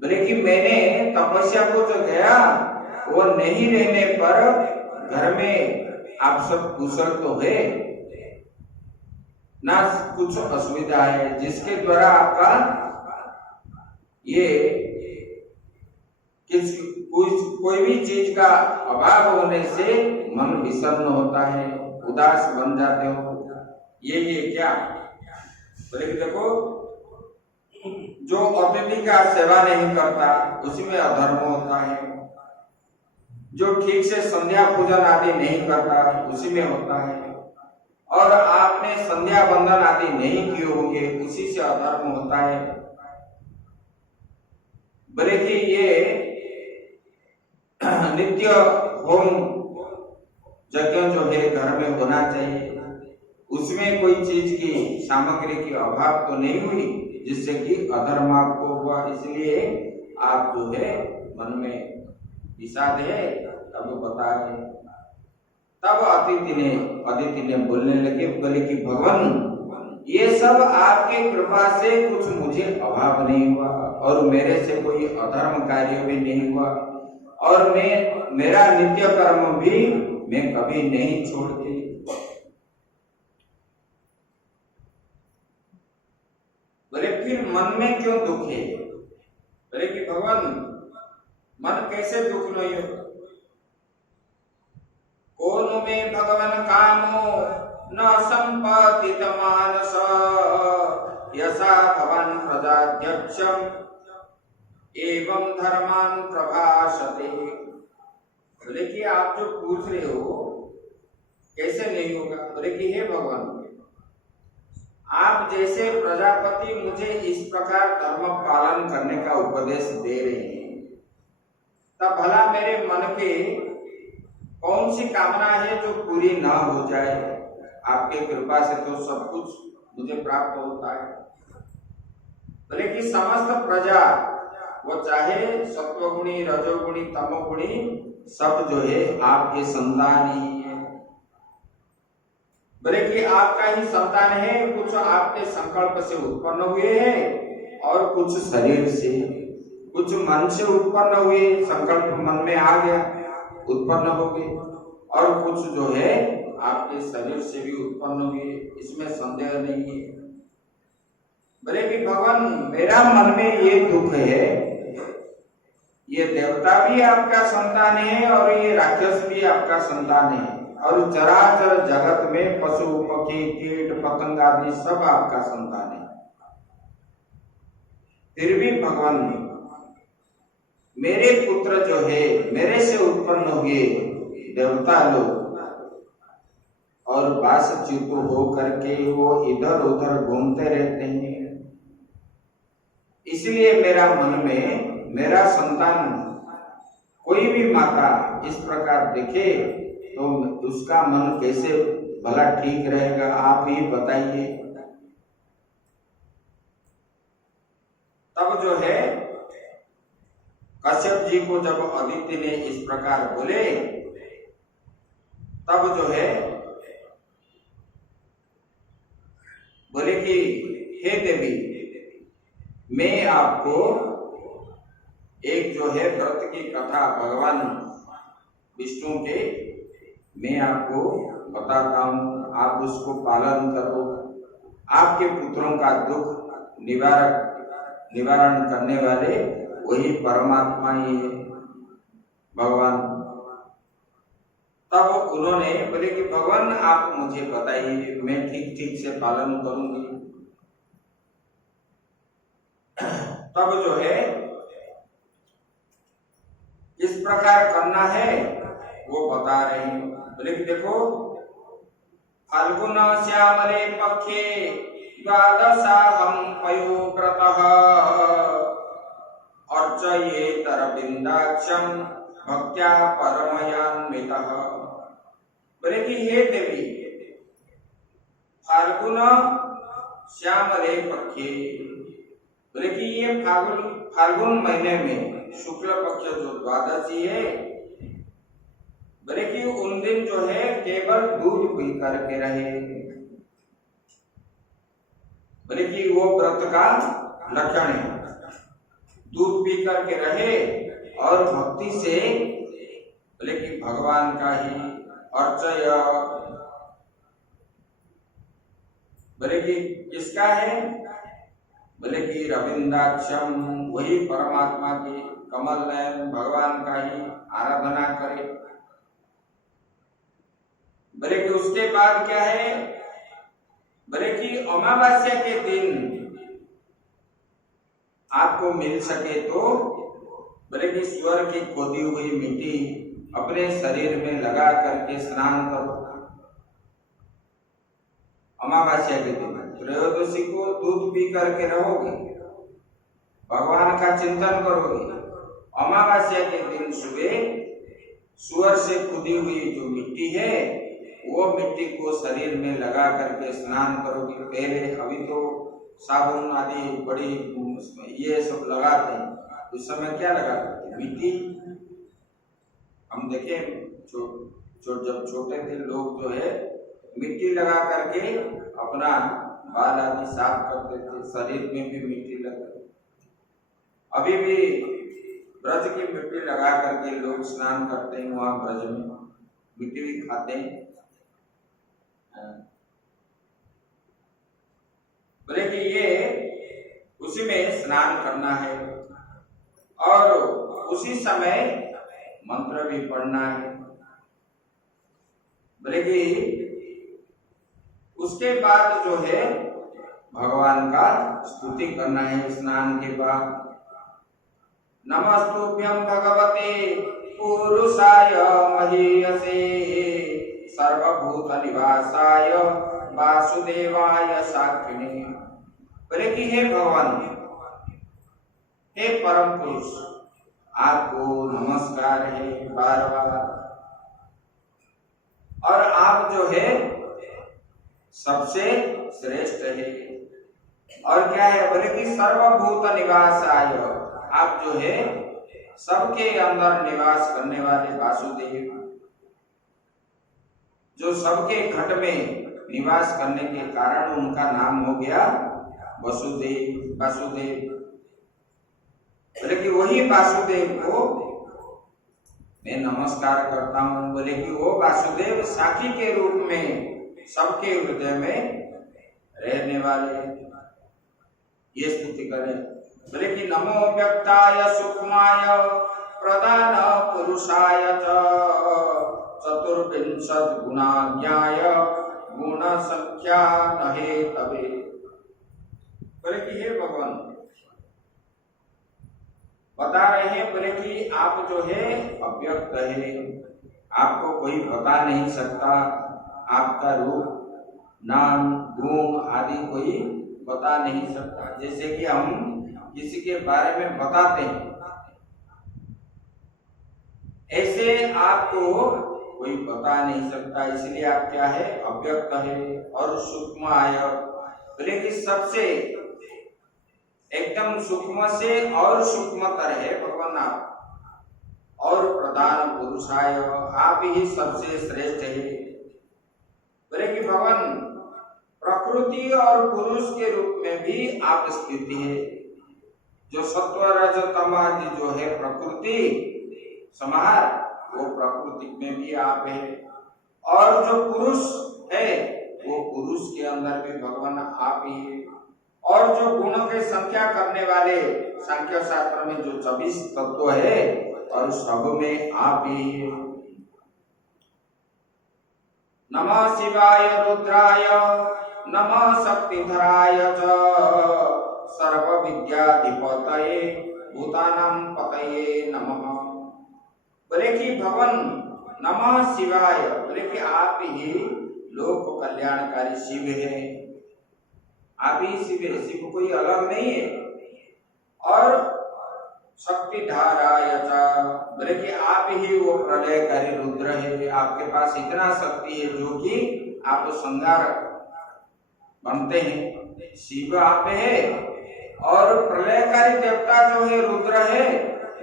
बोले कि मैंने तपस्या को जो गया, वो नहीं रहने पर घर में आप सब कुशल तो है ना, कुछ असुविधा है जिसके द्वारा आपका ये कोई भी चीज का अभाव होने से मन विषन्न होता है, उदास बन जाते हो, ये क्या? बोले कि देखो, जो अतिथि का सेवा नहीं करता उसी में अधर्म होता है, जो ठीक से संध्या पूजन आदि नहीं करता उसी में होता है, और आपने संध्या बंधन आदि नहीं किए होंगे उसी से अधर्म होता है। बोले कि ये नित्य होम यज्ञ जो है घर में होना चाहिए, उसमें कोई चीज की सामग्री की अभाव तो नहीं हुई जिससे कि अधर्म आपको हुआ, इसलिए आप जो है मन में विषाद है। तब बता रहे, तब अदिति ने बोलने लगे, बोले कि भगवान ये सब आपके कृपा से कुछ मुझे अभाव नहीं हुआ और मेरे से कोई अधर्म कार्य भी नहीं हुआ, और मेरा नित्य कर्म भी मैं कभी नहीं छोड़ती। बोले फिर मन में क्यों दुख है? बोले कि भगवान मन कैसे दुख नहीं हो? कोनो में भगवान कामो न संपादित मानस यसा भवन प्रजाध्यक्षम एवं धर्मान प्रभाषते। बोले कि आप जो पूछ रहे हो कैसे नहीं होगा? बोले कि हे भगवान, आप जैसे प्रजापति मुझे इस प्रकार धर्म पालन करने का उपदेश दे रहे हैं, तब भला मेरे मन के कौन सी कामना है जो पूरी ना हो जाए? आपके कृपा से तो सब कुछ मुझे प्राप्त होता है। बोले कि समस्त प्रजा, वो चाहे सत्वगुणी, रजोगुणी, तमोगुणी, सब जो है आपके संतान ही है। बोले कि आपका ही संतान है, कुछ आपके संकल्प से उत्पन्न हुए हैं और कुछ शरीर से, कुछ मन से उत्पन्न हुए, संकल्प मन में आ गया उत्पन्न हो गए, और कुछ जो है आपके शरीर से भी उत्पन्न हुए, इसमें संदेह नहीं है। बोले कि भगवान मेरा मन में ये दुख है, ये देवता भी आपका संतान है और ये राक्षस भी आपका संतान है, और चराचर जगत में पशु पक्षी कीट पतंग आदि सब आपका संतान है। फिर भी भगवान मेरे पुत्र जो है, मेरे से उत्पन्न हुए देवता लोग और बासच्युत हो करके वो इधर उधर घूमते रहते हैं, इसलिए मेरा मन में मेरा संतान कोई भी माता इस प्रकार दिखे तो उसका मन कैसे भला ठीक रहेगा? आप ही बताइए। तब जो है कश्यप जी को जब अदिति ने इस प्रकार बोले, तब जो है बोले कि हे देवी, मैं आपको एक जो है व्रत की कथा भगवान विष्णु के मैं आपको बताता हूँ, आप उसको पालन करो। आपके पुत्रों का दुख निवारण करने वाले वही परमात्मा ही है, भगवान। तब उन्होंने बोले कि भगवान आप मुझे बताइए, मैं ठीक ठीक से पालन करूंगी। तब जो है किस प्रकार करना है वो बता रहे हैं। बोले कि देखो, फाल्गुन श्यामले पक्षे द्वादशाहं पयोव्रतः अर्चयेत अरविन्दाक्षं भक्त्या परमयान्वितः। बोले कि हे देवी, फाल्गुन श्यामले पक्षे, बोले कि ये फाल्गुन महीने में शुक्ल पक्ष जो द्वादशी है, बोले कि उन दिन जो है केवल दूध पी करके रहे। बोले कि वो व्रत का लक्षण है, दूध पी करके रहे और भक्ति से बोले कि भगवान का ही अर्चय। बोले कि किसका है? बोले कि रविंदाक्षम, वही परमात्मा की कमल नयन भगवान का ही आराधना करे। बोले कि उसके बाद क्या है? बोले कि अमावस्या के दिन आपको मिल सके तो बोले कि स्वर की खोदी हुई मिट्टी अपने शरीर में लगा करके स्नान करो। अमावस्या के दिन त्रयोदशी को दूध पी करके रहोगे, भगवान का चिंतन करोगे। अमावस्या के दिन सुबह सुअर से खुदी हुई जो मिट्टी है वो मिट्टी को शरीर में लगा करके स्नान करोगे। पहले अभी तो साबुन आदि बड़ी ये सब लगाते हैं, उस समय क्या लगाते थे? मिट्टी। हम देखें जब छोटे थे लोग जो है मिट्टी लगा करके अपना बाल आदि साफ करते थे, शरीर में भी मिट्टी लगती। अभी भी ब्रज की मिट्टी लगा करके लोग स्नान करते हैं, वहां ब्रज में मिट्टी भी खाते हैं। बोले कि ये उसी में स्नान करना है और उसी समय मंत्र भी पढ़ना है। बोले कि उसके बाद जो है भगवान का स्तुति करना है स्नान के बाद। नमस्तुभ्यं भगवते पुरुषाय महीयसे सर्वभूत निवासाय वासुदेवाय साक्षिणे। बोले कि हे भगवान, हे परम पुरुष, आपको नमस्कार है बार बार। और आप जो है सबसे श्रेष्ठ है। और क्या है? बोले कि सर्वभूत निवासाय, आप जो है सबके अंदर निवास करने वाले वासुदेव, जो सबके घट में निवास करने के कारण उनका नाम हो गया वासुदेव। बोले कि वही वासुदेव को मैं नमस्कार करता हूँ। बोले कि वो वासुदेव साखी के रूप में सबके हृदय में रहने वाले, ये स्तुति करें। बोले कि नमो व्यक्ताय सूक्ष्माय प्रधान पुरुषाय चतुर्विंशत् गुणाज्ञाय गुण संख्या नहे तबे। बोले कि हे भगवान, बता रहे हैं, बोले कि आप जो है अव्यक्त है, आपको कोई बता नहीं सकता, आपका रूप नाम गुण आदि कोई बता नहीं सकता। जैसे कि हम किसी के बारे में बताते हैं, ऐसे आपको कोई बता नहीं सकता, इसलिए आप क्या है? अव्यक्त है। और सूक्ष्म आय, बोले कि सबसे एकदम सूक्ष्म से और सूक्ष्मतर है भगवान आप। और प्रधान पुरुषाय, आप ही सबसे श्रेष्ठ है। बोले कि भगवान प्रकृति और पुरुष के रूप में भी आप स्थित है। जो सत्व रज तम आदि जो है प्रकृति समाहार, वो प्रकृति में भी आप है। और जो पुरुष है वो पुरुष के अंदर भी भगवान आप ही है। और जो गुणों की संख्या करने वाले संख्या शास्त्र में जो 24 तत्व है और सब में आप ही है। नमः शिवाय रुद्राय नमः शक्तिधराय च सर्व विद्याधिपतये भूतानां पतये नमः। बोले कि भगवान नमः शिवाय, बोले कि आप ही लोक कल्याणकारी शिव है। आप ही शिव है, शिव कोई अलग नहीं है। और शक्तिधाराय च, बोले कि आप ही वो प्रलयकारी रुद्र है। आपके पास इतना शक्ति है जो कि आप संहार बनते हैं। शिव आप है। और प्रलयकारी देवता जो है रुद्र है,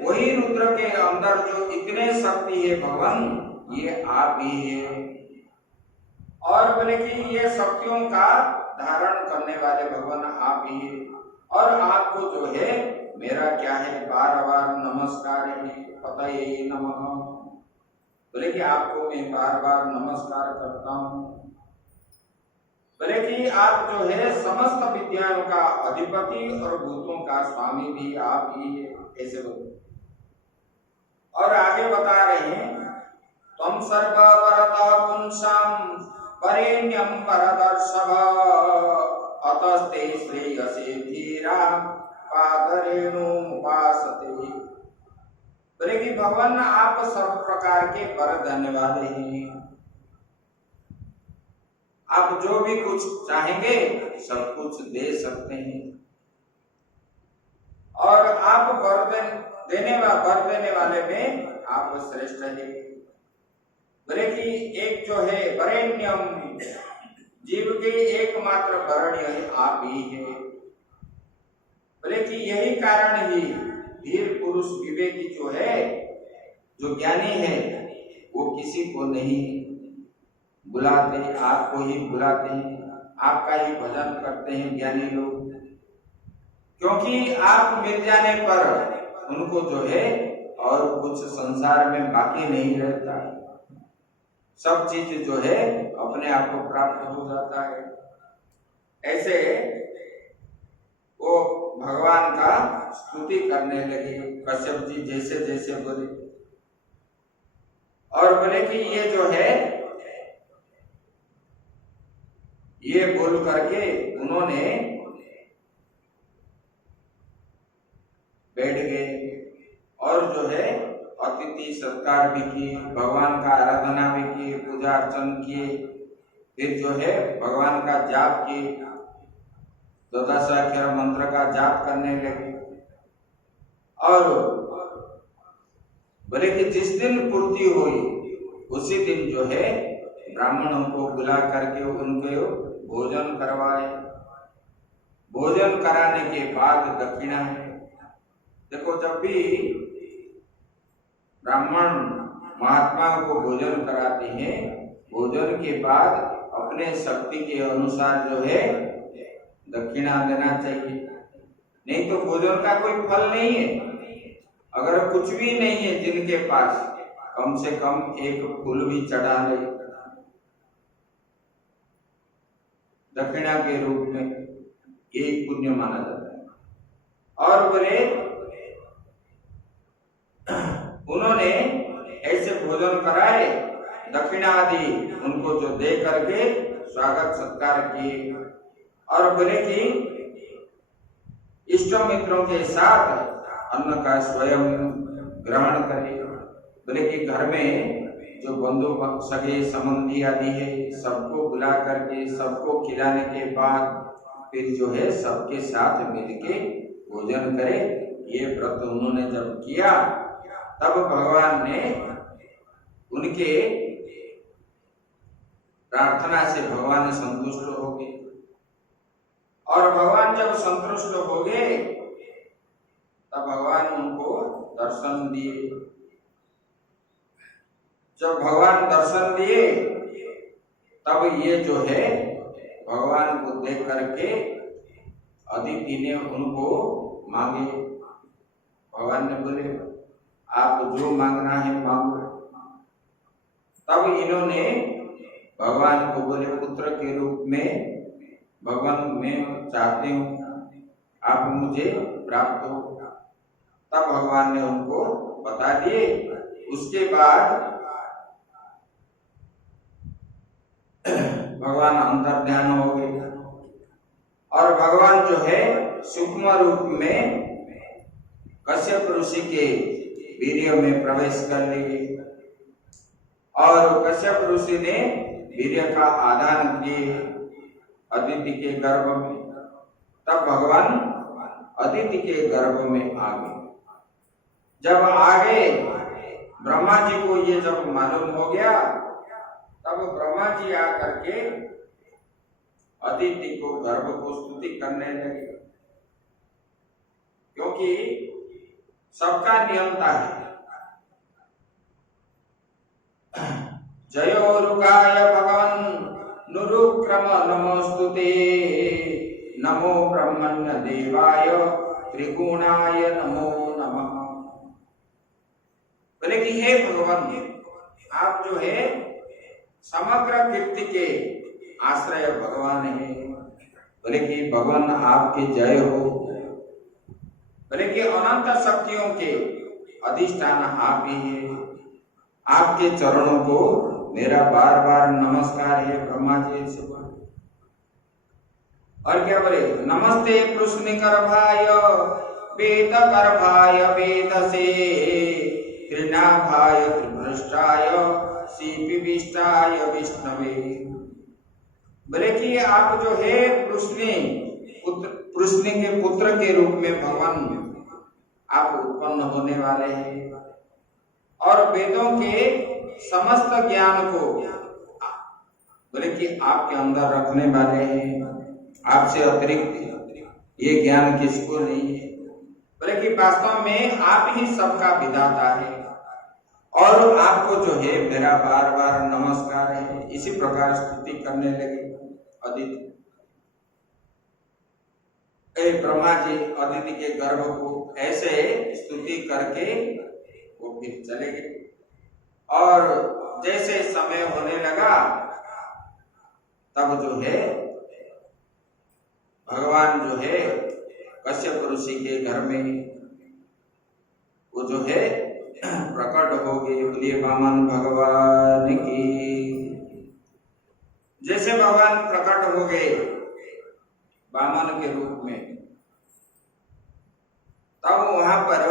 वही रुद्र के अंदर जो इतने शक्ति है भगवान, ये आप ही है। और बोले कि ये शक्तियों का धारण करने वाले भगवान आप ही है। और आपको जो है मेरा क्या है? बार बार नमस्कार है, पतये नमः। बोले कि आपको मैं बार बार नमस्कार करता हूँ। बोले कि आप जो है समस्त विद्याओं का अधिपति और भूतों का स्वामी भी आप ही है, ऐसे बोले। और आगे बता रहे हैं, त्वं सर्व वरद पुंसां वरेण्यं वरदर्शभ अतस्ते श्रेयसे धीरा पादरेणुमुपासते। बोले कि भगवान आप सब प्रकार के वर देने वाले हैं, आप जो भी कुछ चाहेंगे सब कुछ दे सकते हैं, और आप वर देने वाले में आप श्रेष्ठ हैं। बोले कि एक जो है वरेण्यम, जीव के एकमात्र वरण्य है आप ही है। बोले कि यही कारण ही धीर पुरुष विवेकी जो है, जो ज्ञानी है, वो किसी को नहीं बुलाते, आपको ही बुलाते हैं, आपका ही भजन करते हैं ज्ञानी लोग, क्योंकि आप मिल जाने पर उनको जो है और कुछ संसार में बाकी नहीं रहता, सब चीज जो है अपने आप को प्राप्त हो जाता है। ऐसे वो भगवान का स्तुति करने लगे कश्यप जी जैसे जैसे बोले, और बोले कि ये जो है, ये बोल करके उन्होंने बैठ गए और जो है अतिथि सत्कार भी किए, भगवान का आराधना भी किए, पूजा अर्चन किए, फिर जो है भगवान का जाप किए, द्वादशाक्षर मंत्र का जाप करने लगे। और बोले कि जिस दिन पूर्ति हुई उसी दिन जो है ब्राह्मणों को बुला करके उनके भोजन करवाए। भोजन कराने के बाद दक्षिणा है। देखो, जब भी ब्राह्मण महात्माओं को भोजन कराते हैं, भोजन के बाद अपने शक्ति के अनुसार जो है दक्षिणा देना चाहिए, नहीं तो भोजन का कोई फल नहीं है। अगर कुछ भी नहीं है जिनके पास, कम से कम एक फूल भी चढ़ा ले दक्षिणा के रूप में, यही पुण्य माना जाता है। और बोले उन्होंने ऐसे भोजन कराए, दक्षिणा आदि उनको जो दे करके स्वागत सत्कार किए, और बोले कि इष्ट मित्रों के साथ अन्न का स्वयं ग्रहण करें। बोले कि घर में जो बंधु सगे संबंधी आदि है, सबको बुला करके सबको खिलाने के बाद फिर जो है सबके साथ मिलके भोजन करे। ये व्रत उन्होंने जब किया, तब भगवान ने उनके प्रार्थना से भगवान संतुष्ट हो गए, और भगवान जब संतुष्ट हो गए तब भगवान उनको दर्शन दिए। जब भगवान दर्शन दिए तब ये जो है भगवान को देख करके अदिति ने उनको मांगे। भगवान ने बोले आप जो मांगना है मांगो। तब इन्होंने भगवान को बोले पुत्र के रूप में, भगवान मैं चाहती हूँ आप मुझे प्राप्त हो। तब भगवान ने उनको बता दिए। उसके बाद भगवान अंतर्ध्यान हो गए, और भगवान जो है सूक्ष्म रूप में कश्यप ऋषि के वीर्य में प्रवेश कर लिए, और कश्यप ऋषि ने वीर्य का आदान किए अदिति के गर्भ में। तब भगवान अदिति के गर्भ में आ गए। जब आ गए, ब्रह्मा जी को ये जब मालूम हो गया, तब ब्रह्मा जी आकर के अदिति को गर्भ को स्तुति करने लगे, क्योंकि सबका नियमता है। जयो रुगाय भगवान नुरुक्रम नमोस्तुते, नमो ब्रह्मण्य देवाय त्रिगुणाय नमो नमः। बोले कि हे भगवान, आप जो है समग्र कीर्ति के आश्रय भगवान है। बोले कि भगवान आपके जय हो। बोले कि अनंत शक्तियों के अधिष्ठान आप ही है। आपके चरणों को मेरा बार बार नमस्कार है। ब्रह्मा जी से और क्या बोले, नमस्ते कृष्ण गर्भाय वेद गर्भाय वेदसे त्रिनाभाय त्रिभ्रष्टाय सीपिविष्टाय विष्णवे। बोले कि आप जो है कृष्ण के पुत्र के रूप में भगवान आप उत्पन्न होने वाले हैं और वेदों के समस्त ज्ञान को बोले कि आपके अंदर रखने वाले हैं, आपसे अतिरिक्त ये ज्ञान किसको नहीं है। बोले कि वास्तव में आप ही सबका विधाता है और आपको जो है मेरा बार बार नमस्कार है। इसी प्रकार स्तुति करने लगे अदिति। ब्रह्मा जी अदिति के गर्भ को ऐसे स्तुति करके वो फिर चले गए। और जैसे समय होने लगा तब जो है भगवान जो है कश्यप ऋषि के घर में वो जो है प्रकट हो गए। बोलिए वामन भगवान की। जैसे भगवान प्रकट हो गए वामन के रूप में, तब वहां पर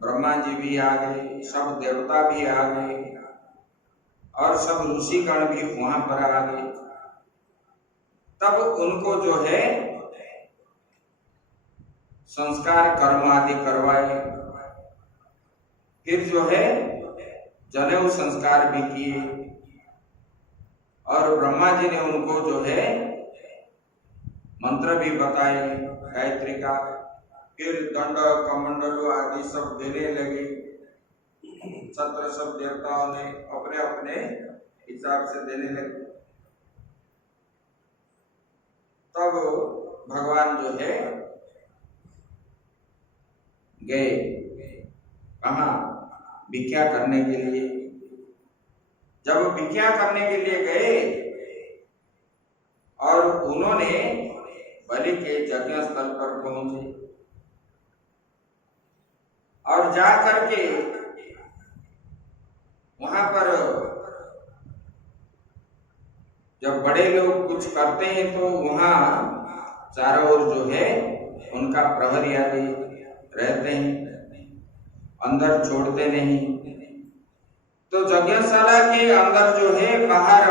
ब्रह्मा जी भी आ गए, सब देवता भी आ गए और सब ऋषिगण भी वहां पर आ गए। तब उनको जो है संस्कार कर्म आदि करवाए, फिर जो है जनेऊ संस्कार भी किए और ब्रह्मा जी ने उनको जो है मंत्र भी बताए गायत्री का। फिर दंड कमंडल आदि सब देने लगे। छत्र सब देवताओं ने अपने अपने हिसाब से देने लगे। तब भगवान जो है गए कहाँ, भिक्षा करने के लिए। जब भिक्षा करने के लिए गए और उन्होंने बलि के यज्ञ स्थल पर पहुंचे और जा करके वहां पर जब बड़े लोग कुछ करते हैं तो वहां चारों ओर जो है उनका प्रहरी आदि रहते हैं, अंदर छोड़ते नहीं। तो यज्ञशाला के अंदर जो है बाहर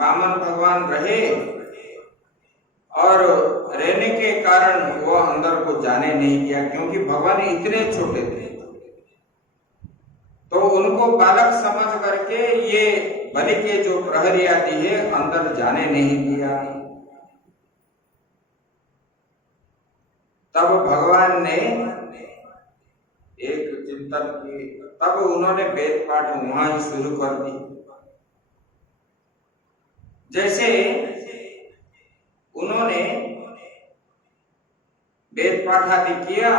वामन भगवान रहे और रहने के कारण वो अंदर को जाने नहीं दिया, क्योंकि भगवान इतने छोटे थे। तो उनको बालक समझ करके ये बलि के जो प्रहरी आदि है अंदर जाने नहीं दिया। तब भगवान ने एक चिंतन की, तब उन्होंने वेद पाठ वहां ही शुरू कर दी। जैसे उन्होंने वेद पाठ आदि किया,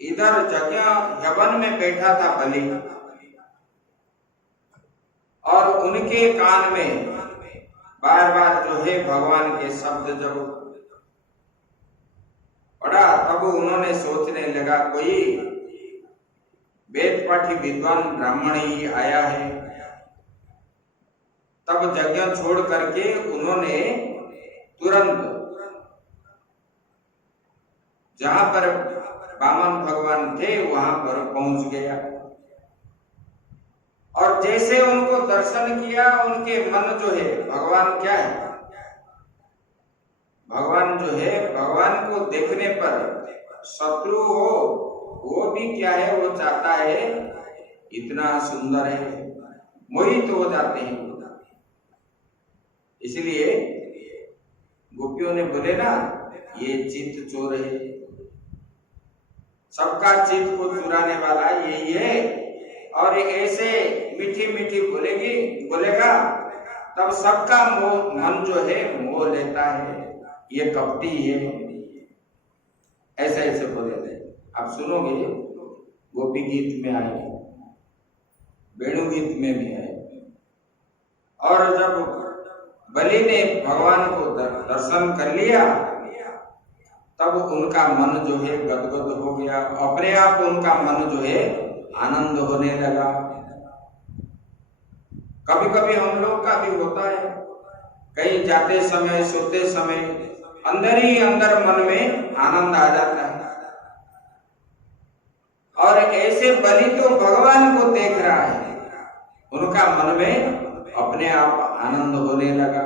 इधर यज्ञ हवन में बैठा था बलि और उनके कान में बार बार जो है भगवान के शब्द जब पढ़ा, तब उन्होंने सोचने लगा कोई वेद पाठी विद्वान ब्राह्मण ही आया है। तब यज्ञ छोड़ करके उन्होंने तुरंत जहां पर वामन भगवान थे वहां पर पहुंच गया और जैसे उनको दर्शन किया, उनके मन जो है भगवान क्या है, भगवान जो है भगवान को देखने पर शत्रु हो वो भी क्या है, वो चाहता है इतना सुंदर है, मोहित हो जाते हैं। इसलिए गोपियों ने बोले ना, ये चित्त चोर है, सबका चित्त को चुराने वाला यही है। और ऐसे मीठी मीठी बोलेगा तब सबका मन जो है मोह लेता है, ये कपटी है, ऐसे ऐसे बोले थे। आप सुनोगे गोपी गीत में आए, वेणु गीत में भी आए। और जब बलि ने भगवान को दर्शन कर लिया तब उनका मन जो है गदगद हो गया, अपने आप उनका मन जो है आनंद होने लगा। कभी कभी हम लोग का भी होता है, कहीं जाते समय सोते समय अंदर ही अंदर मन में आनंद आ जाता है। और ऐसे बलि तो भगवान को देख रहा है, उनका मन में अपने आप आनंद होने लगा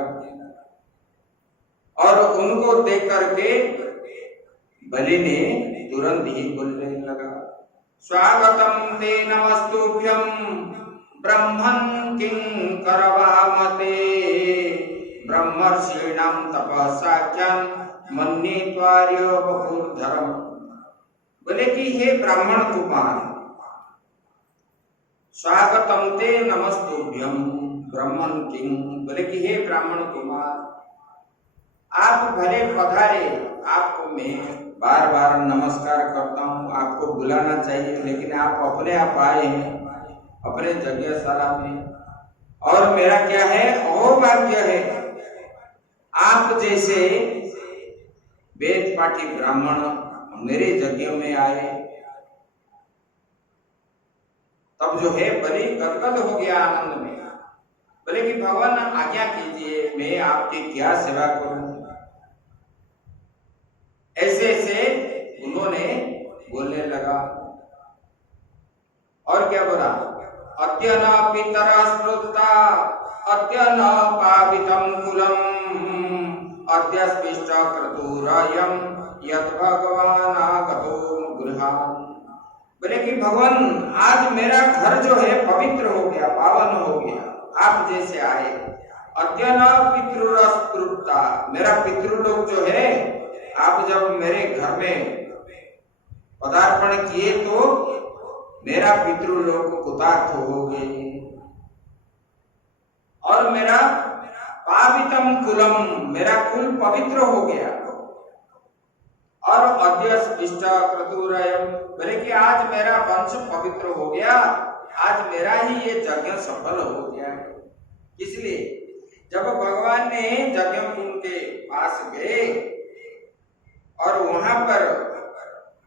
और उनको देख करके बलि ने तुरंत ही बोलने लगा, स्वागतम ते नमस्तुभ्यं ब्रह्मन् किं करवामते ब्रह्मर्षीणां तपस्साख्यं मन्ये त्वार्य बहुधर्म। बोले कि हे ब्राह्मण कुमार, स्वागतम ते नमस्तुभ्यं ब्रह्मन् किं, बोले कि हे ब्राह्मण कुमार आप भले पधारे, आपको मैं बार बार नमस्कार करता हूँ, आपको बुलाना चाहिए, लेकिन आप अपने आप आए हैं अपने यज्ञशाला में, और मेरा क्या है अहोभाग्य है, आप जैसे वेद पाठी ब्राह्मण मेरे यज्ञ में आए। तब जो है बलि गदगद हो गया आनंद में, बोले कि भगवान आज्ञा कीजिए, मैं आपकी क्या सेवा करूं। ऐसे ऐसे उन्होंने बोलने लगा और क्या बोला, अद्य न पितरः स्मृता अद्य न पावितं कुलम् अद्य स्पिष्ट क्रतुरायं यत् भगवान् आगतो गृहान्। बोले कि भगवान आज मेरा घर जो है पवित्र हो गया, पावन हो गया, आप जैसे आए। अद्य न पितृस्मृता, मेरा पितृलोक जो है आप जब मेरे घर में पदार्पण किए तो मेरा पितृलोक कृतार्थ हो गए, और मेरा पावितम कुलम, मेरा कुल पवित्र हो गया, और अद्य स्पिष्ट क्रतुरायं, बोले कि आज मेरा वंश पवित्र हो गया, आज मेरा ही ये यज्ञ सफल हो गया। इसलिए जब भगवान ने यज्ञ कुंड के पास गए और वहां पर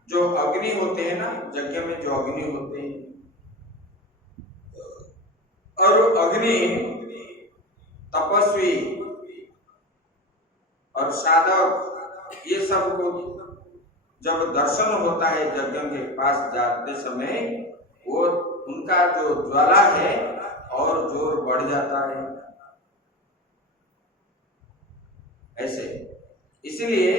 जो अग्नि होते हैं ना, यज्ञ में जो अग्नि होते हैं, और अग्नि तपस्वी और साधक ये सब को जब दर्शन होता है यज्ञ के पास जाते समय, वो उनका जो ज्वाला है और जोर बढ़ जाता है ऐसे। इसलिए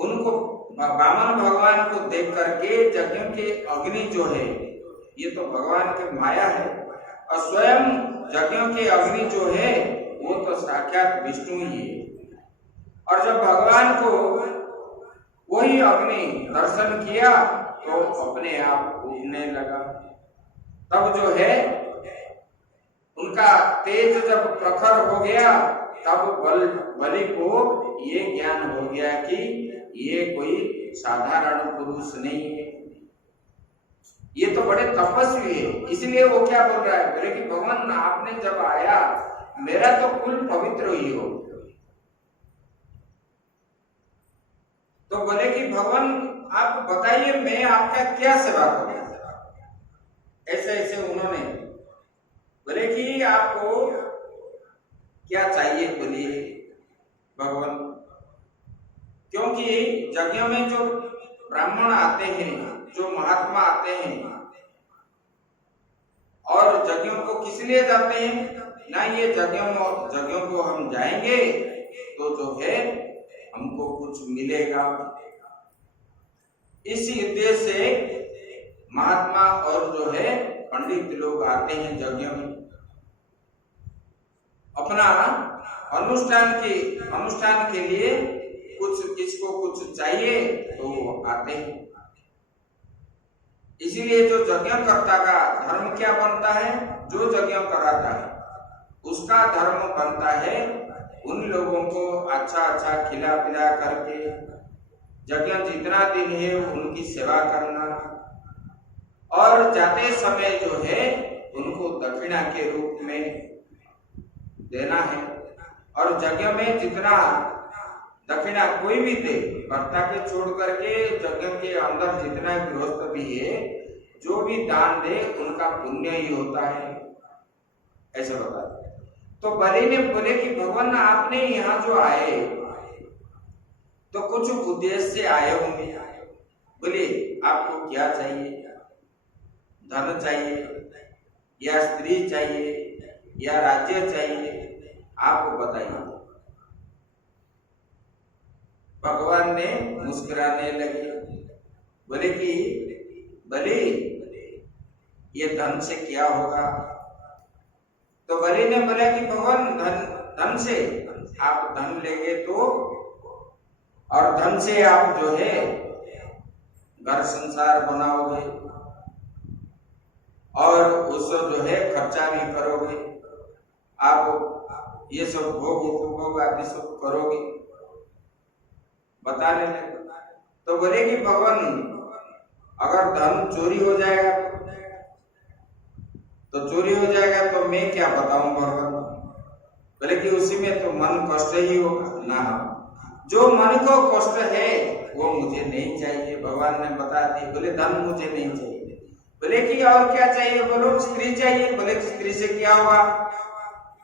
उनको वामन भगवान को देख करके यज्ञ के अग्नि जो है ये तो भगवान के माया है, और स्वयं यज्ञ के अग्नि जो है वो तो साक्षात विष्णु ही है। और जब भगवान को वही अग्नि दर्शन किया तो अपने आप उगने लगा। तब जो है उनका तेज जब प्रखर हो गया, तब बलि को ये ज्ञान हो गया कि ये कोई साधारण पुरुष नहीं है, ये तो बड़े तपस्वी है। इसलिए वो क्या बोल रहा है, बोले कि भगवान आपने जब आया मेरा तो कुल पवित्र ही हो। तो बोले कि भगवान आप बताइए मैं आपका क्या सेवा करूं। ऐसे ऐसे उन्होंने बोले कि आपको क्या चाहिए बोलिए भगवान, क्योंकि यज्ञ में जो ब्राह्मण आते हैं, जो महात्मा आते हैं, और यज्ञों को किस लिए जाते हैं ना, ये यज्ञों को हम जाएंगे तो जो है हमको कुछ मिलेगा, इसी उद्देश्य से महात्मा और जो है पंडित लोग आते हैं यज्ञ में। अपना अनुष्ठान के लिए कुछ किसको कुछ चाहिए तो वो आते हैं। इसीलिए जो यज्ञकर्ता का धर्म क्या बनता है, जो यज्ञ कराता है उसका धर्म बनता है उन लोगों को अच्छा अच्छा खिला पिला करके यज्ञ जितना दिन है उनकी सेवा करना, और जाते समय जो है उनको दक्षिणा के रूप में देना है। और यज्ञ में जितना दक्षिणा कोई भी दे, कर्ता के छोड़ करके यज्ञ के अंदर जितना गृहस्थ भी है जो भी दान दे उनका पुण्य ही होता है, ऐसे बता। तो बलि ने बोले कि भगवान आपने यहाँ जो आए तो कुछ उद्देश्य से आए होंगे। बोले आपको क्या चाहिए, धन चाहिए या स्त्री चाहिए या राज्य चाहिए, आपको बताइए। भगवान ने मुस्कुराने लगे, बोले कि बलि ये धन से क्या होगा। तो बलि ने बोला कि भगवान धन से आप धन लेंगे तो, और धन से आप जो है घर संसार बनाओगे और उस जो है खर्चा भी करोगे, आप ये सब भोग उपभोग आदि सब करोगे, बताने लगे। तो बोले कि भगवान अगर धन चोरी हो जाएगा तो चोरी हो जाएगा तो मैं क्या बताऊं भगवान। बोले कि उसी में तो मन कष्ट ही होगा ना, जो मन को कष्ट है वो मुझे नहीं चाहिए। भगवान ने बता दी, बोले धन मुझे नहीं चाहिए। बोले कि और क्या चाहिए, बोलो स्त्री चाहिए। बोले स्त्री से क्या होगा।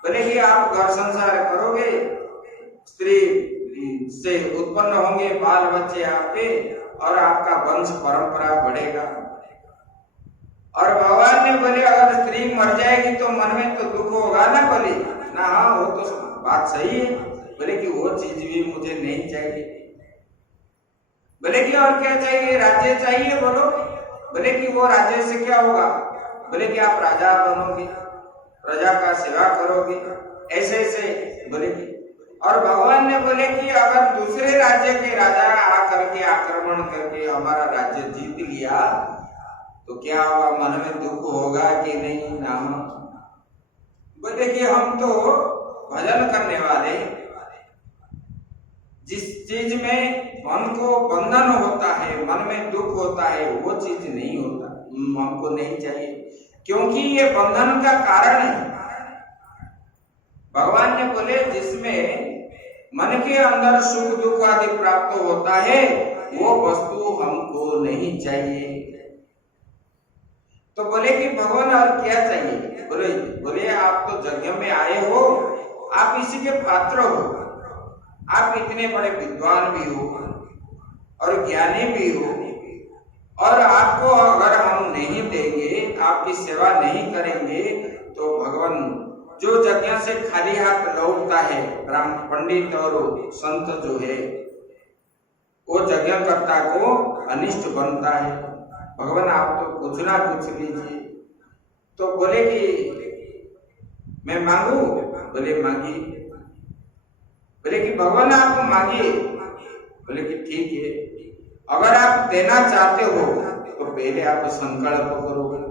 बोले कि आप घर संसार करोगे, स्त्री से उत्पन्न होंगे बाल बच्चे आपके और आपका वंश परंपरा बढ़ेगा। और भगवान ने बोले अगर स्त्री मर जाएगी तो मन में तो दुख होगा ना। बोले ना, हाँ वो तो बात सही है। बोले कि वो चीज भी मुझे नहीं चाहिए। बोले कि और क्या चाहिए, राज्य चाहिए। बोलो। बोले कि वो राज्य से क्या होगा। बोले कि आप राजा बनोगे, प्रजा का सेवा करोगे, ऐसे ऐसे। बोले कि और भगवान ने बोले कि अगर दूसरे राज्य के राजा आकर के आक्रमण करके हमारा राज्य जीत लिया तो क्या होगा, मन में दुख होगा कि नहीं ना। बोले कि हम तो भजन करने वाले, जिस चीज में मन को बंधन होता है, मन में दुख होता है, वो चीज नहीं होता, हमको नहीं चाहिए, क्योंकि ये बंधन का कारण है। भगवान ने बोले जिसमें मन के अंदर सुख दुख आदि प्राप्त होता है वो वस्तु हमको नहीं चाहिए। तो बोले कि भगवान और क्या चाहिए। बोले आप तो यज्ञ में आए हो, आप इसी के पात्र हो, आप इतने बड़े विद्वान भी हो और ज्ञानी भी हो, और आपको अगर हम नहीं देंगे, आपकी सेवा नहीं करेंगे तो भगवान जो यज्ञ से खाली हाथ लौटता है, ब्राह्मण पंडित और संत जो है वो यज्ञकर्ता को अनिष्ट बनता है। भगवान आप तो कुछ ना कुछ लीजिए। तो बोले कि मैं मांगू। बोले मांगिए। बोले कि भगवान आप मांगिए। बोले कि ठीक है, अगर आप देना चाहते हो तो पहले आप संकल्प करोगे।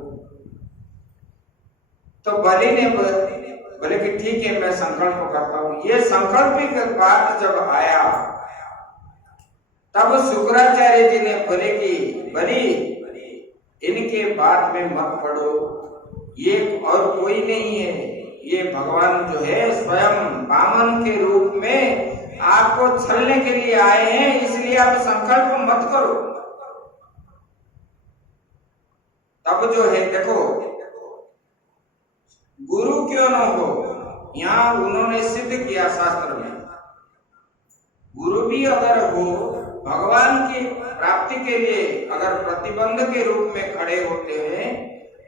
तो बलि ने बोले कि ठीक है मैं संकल्प करता हूं। ये संकल्प की बात जब आया तब शुक्राचार्य जी ने बोले कि बलि इनके बात में मत पड़ो, ये और कोई नहीं है, ये भगवान जो है स्वयं वामन के रूप में आपको छलने के लिए आए हैं, इसलिए आप संकल्प मत करो। तब जो है देखो, गुरु क्यों न हो, यहाँ उन्होंने सिद्ध किया शास्त्र में, गुरु भी अगर हो भगवान की प्राप्ति के लिए अगर प्रतिबंध के रूप में खड़े होते हैं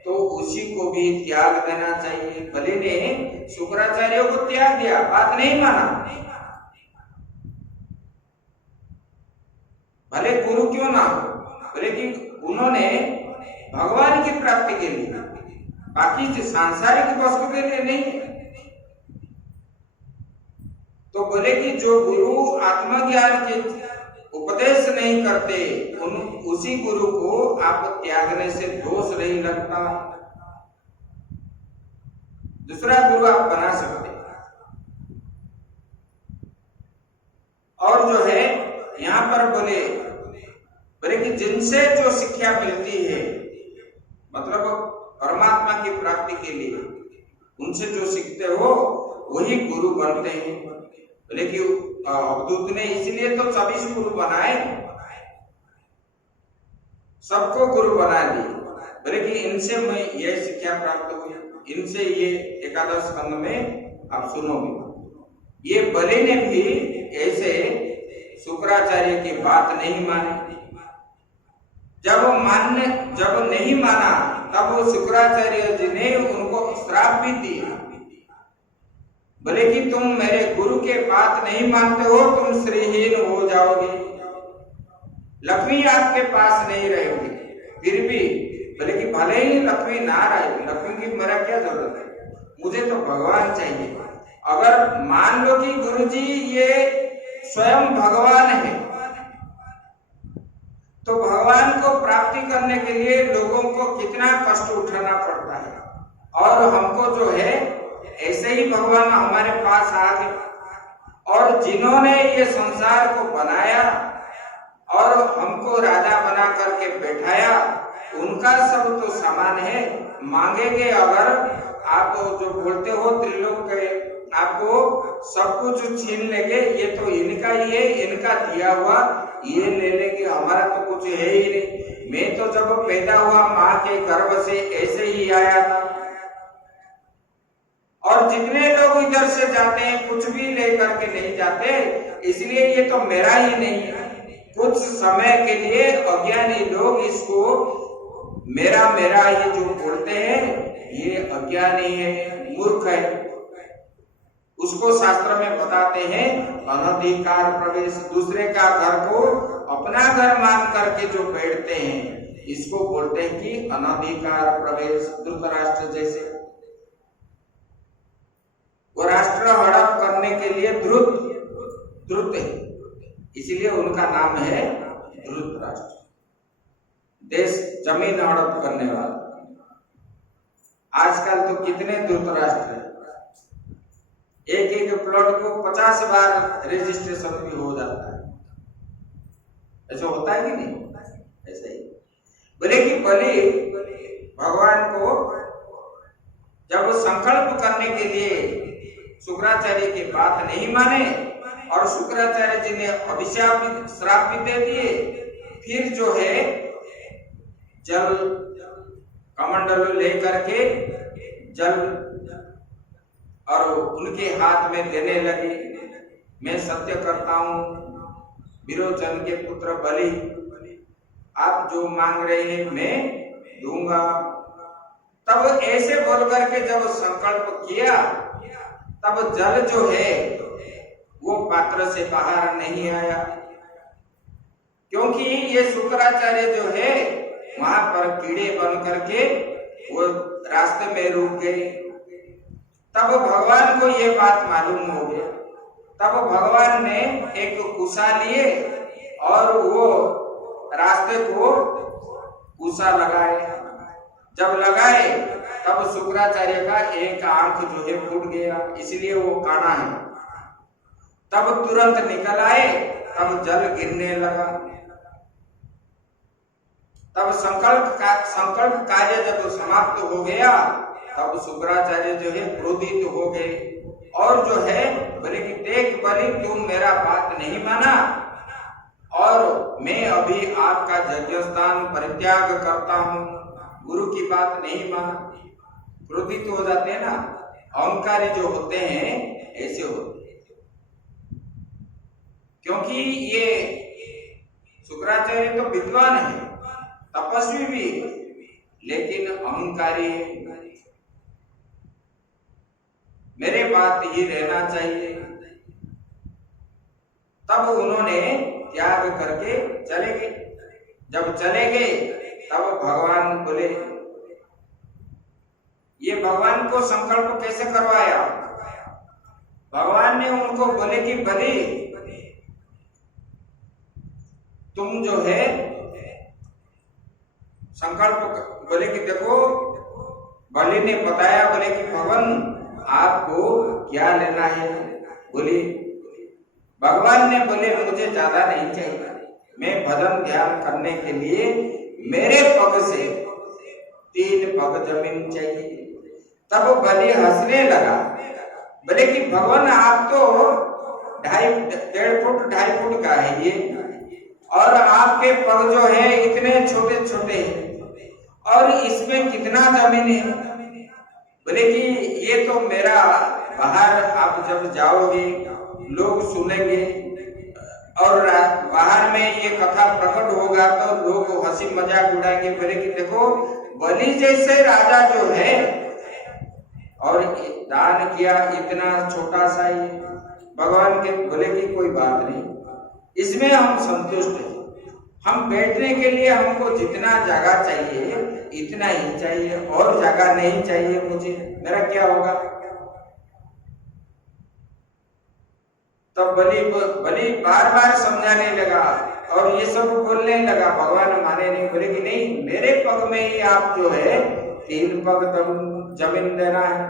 तो उसी को भी त्याग देना चाहिए। बलि ने शुक्राचार्य को त्याग दिया, बात नहीं माना, भले गुरु क्यों ना हो, बोले कि उन्होंने भगवान की प्राप्ति के लिए, बाकी सांसारिक वस्तु के लिए नहीं। तो बोले कि जो गुरु आत्मज्ञान के उपदेश नहीं करते उसी गुरु को आप त्यागने से दोष नहीं लगता, दूसरा गुरु आप बना सकते। और जो है यहाँ पर बोले कि जिनसे जो शिक्षा मिलती है, मतलब परमात्मा की प्राप्ति के लिए उनसे जो सीखते हो वही गुरु बनते हैं। बोले कि अवधूत ने इसलिए तो 24 गुरु बनाए, सबको गुरु बना दिए। बोले कि इनसे मैं ये शिक्षा प्राप्त हुई, इनसे ये एकादश स्कंद में आप सुनोगे। ये बलि ने भी ऐसे शुक्राचार्य की बात नहीं माने। जब नहीं माना तब वो शुक्राचार्य जी ने उनको श्राप भी दिया, बोले कि तुम मेरे गुरु के बात नहीं मानते हो, तुम श्रीहीन हो जाओगे, लक्ष्मी आपके पास नहीं रहेगी। फिर भी बोले कि भले ही लक्ष्मी ना रहे, लक्ष्मी की मेरा क्या जरूरत है, मुझे तो भगवान चाहिए। अगर मान लो कि गुरुजी ये स्वयं भगवान है, तो भगवान को प्राप्ति करने के लिए लोगों को कितना कष्ट उठाना पड़ता है, और हमको जो है ऐसे ही भगवान हमारे पास आ गए, और जिन्होंने ये संसार को बनाया और हमको राजा बना करके बैठाया, उनका सब तो सामान है। मांगेंगे अगर आप जो बोलते हो त्रिलोक के, आपको सब कुछ छीन लेंगे, ये तो इनका ही है, इनका दिया हुआ ये ले लेंगे, हमारा तो कुछ है ही नहीं। मैं तो जब पैदा हुआ माँ के गर्भ से ऐसे ही आया था, और जितने लोग इधर से जाते हैं कुछ भी लेकर के नहीं जाते, इसलिए ये तो मेरा ही नहीं है। कुछ समय के लिए अज्ञानी लोग इसको मेरा मेरा ये जो बोलते हैं, ये अज्ञानी है, मूर्ख है। उसको शास्त्र में बताते हैं अनधिकार प्रवेश, दूसरे का घर को अपना घर मान करके जो बैठते हैं, इसको बोलते हैं कि अनधिकार प्रवेश। धृतराष्ट्र जैसे वो राष्ट्र हड़प करने के लिए ध्रुत है, इसीलिए उनका नाम है धृतराष्ट्र, देश जमीन हड़प करने वाला। आजकल तो कितने धृतराष्ट्र है, एक एक प्लॉट को 50 बार रजिस्ट्रेशन भी हो जाता है। ऐसा होता है कि नहीं? ऐसे ही बोले कि बलि भगवान को जब संकल्प करने के लिए शुक्राचार्य की बात नहीं माने, और शुक्राचार्य जी ने अभिशाप श्राप भी दे दिए, फिर जो है जल कमंडल लेकर के जल और उनके हाथ में देने लगे। मैं सत्य करता हूँ, विरोचन के पुत्र बलि, आप जो मांग रहे हैं मैं दूंगा। तब ऐसे बोल करके जब संकल्प किया, तब जल जो है वो पात्र से बाहर नहीं आया, क्योंकि ये शुक्राचार्य जो है वहां पर कीड़े बन करके वो रास्ते में रुक गए। तब भगवान को ये बात मालूम हो गया, तब भगवान ने एक कुशा लिए और वो रास्ते को कुशा लगाए। जब लगाए तब शुक्राचार्य का एक आंख जो है फूट गया, इसलिए वो काना है। तब तुरंत निकल आए, तब जल गिरने लगा। तब संकल्प कार्य जब समाप्त हो गया, तब शुक्राचार्य जो है क्रोधित हो गए, और जो है बोले कि देख बलि, तुम मेरा बात नहीं माना, और मैं अभी आपका यज्ञ स्थान परित्याग करता हूँ, गुरु की बात नहीं माना। क्रोधित हो जाते हैं ना, अहंकारी जो होते हैं ऐसे होते हैं, क्योंकि ये शुक्राचार्य तो विद्वान है, तपस्वी भी, लेकिन अहंकारी है। मेरे बात ही रहना चाहिए। तब उन्होंने त्याग करके चले गए। जब चले गए तब भगवान बोले, ये भगवान को संकल्प कैसे करवाया? भगवान ने उनको बोले कि बलि, तुम जो है संकल्प, बोले कि देखो, बलि ने बताया, बोले कि भगवान आपको क्या लेना है? बोले भगवान ने बोले मुझे ज्यादा नहीं चाहिए, मैं भजन ध्यान करने के लिए मेरे पग से 3 पग जमीन चाहिए। तब बलि हंसने लगा, बोले कि भगवान आप तो 1.5 फुट 2.5 फुट का है ये, और आपके पग जो है इतने छोटे छोटे हैं, और इसमें कितना जमीन है? बोले कि ये तो मेरा, बाहर आप जब जाओगे लोग सुनेंगे, और बाहर में ये कथा प्रकट होगा तो लोग हंसी मजाक उड़ाएंगे, बोले कि देखो बलि जैसे राजा जो है और दान किया इतना छोटा सा ही। भगवान के बोले कि कोई बात नहीं, इसमें हम संतुष्ट हैं। हम बैठने के लिए हमको जितना जगह चाहिए इतना ही चाहिए, और जगह नहीं चाहिए मुझे, मेरा क्या होगा। तब बलि बार बार समझाने लगा और ये सब बोलने लगा। भगवान माने नहीं, बोले कि नहीं, मेरे पग में ही आप जो है 3 पग तुम जमीन देना है।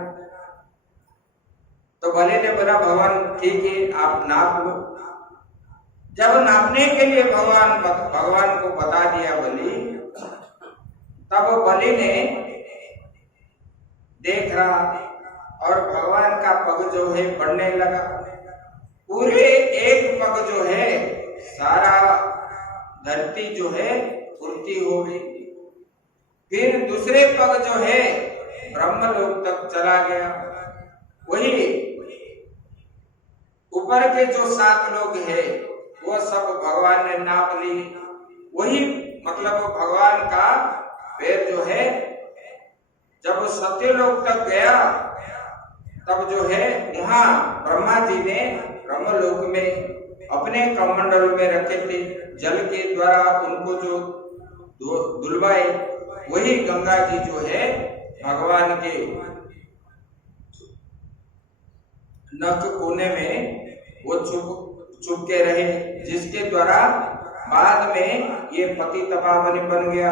तो बलि ने बोला भगवान ठीक है आप नाप लो। जब नापने के लिए भगवान को बता दिया बलि, तब बलि ने देख रहा और भगवान का पग जो है बढ़ने लगा। पूरे एक पग जो है सारा धरती जो है पूर्ति हो गई। फिर दूसरे पग जो है ब्रह्मलोक तक चला गया। वही ऊपर के जो 7 लोग हैं वो सब भगवान ने नाप ली। वही मतलब भगवान का पैर जो है जब सत्यलोक तक गया तब जो है वहां ब्रह्मा जी ने ब्रह्मलोक में अपने कमंडल में रखे थे, जल के द्वारा उनको जो धुलवाए, वही गंगा जी जो है भगवान के नख कोने में वो छुप के रहे, जिसके द्वारा बाद में ये पतित पावन बन गया,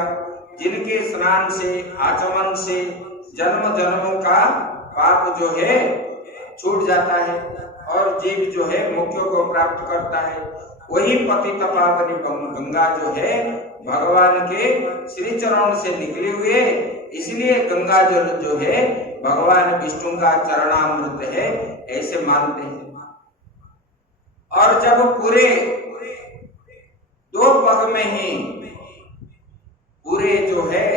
जिनके स्नान से आचमन से जन्म जन्मों का पाप जो है छूट जाता है और जीव जो है मोक्ष को प्राप्त करता है। वही पतित पावनी गंगा जो है भगवान के श्री चरण से निकले हुए, इसलिए गंगा जल जो है भगवान विष्णु का चरणामृत है, ऐसे मानते हैं। और जब पूरे 2 पग में ही पूरे जो है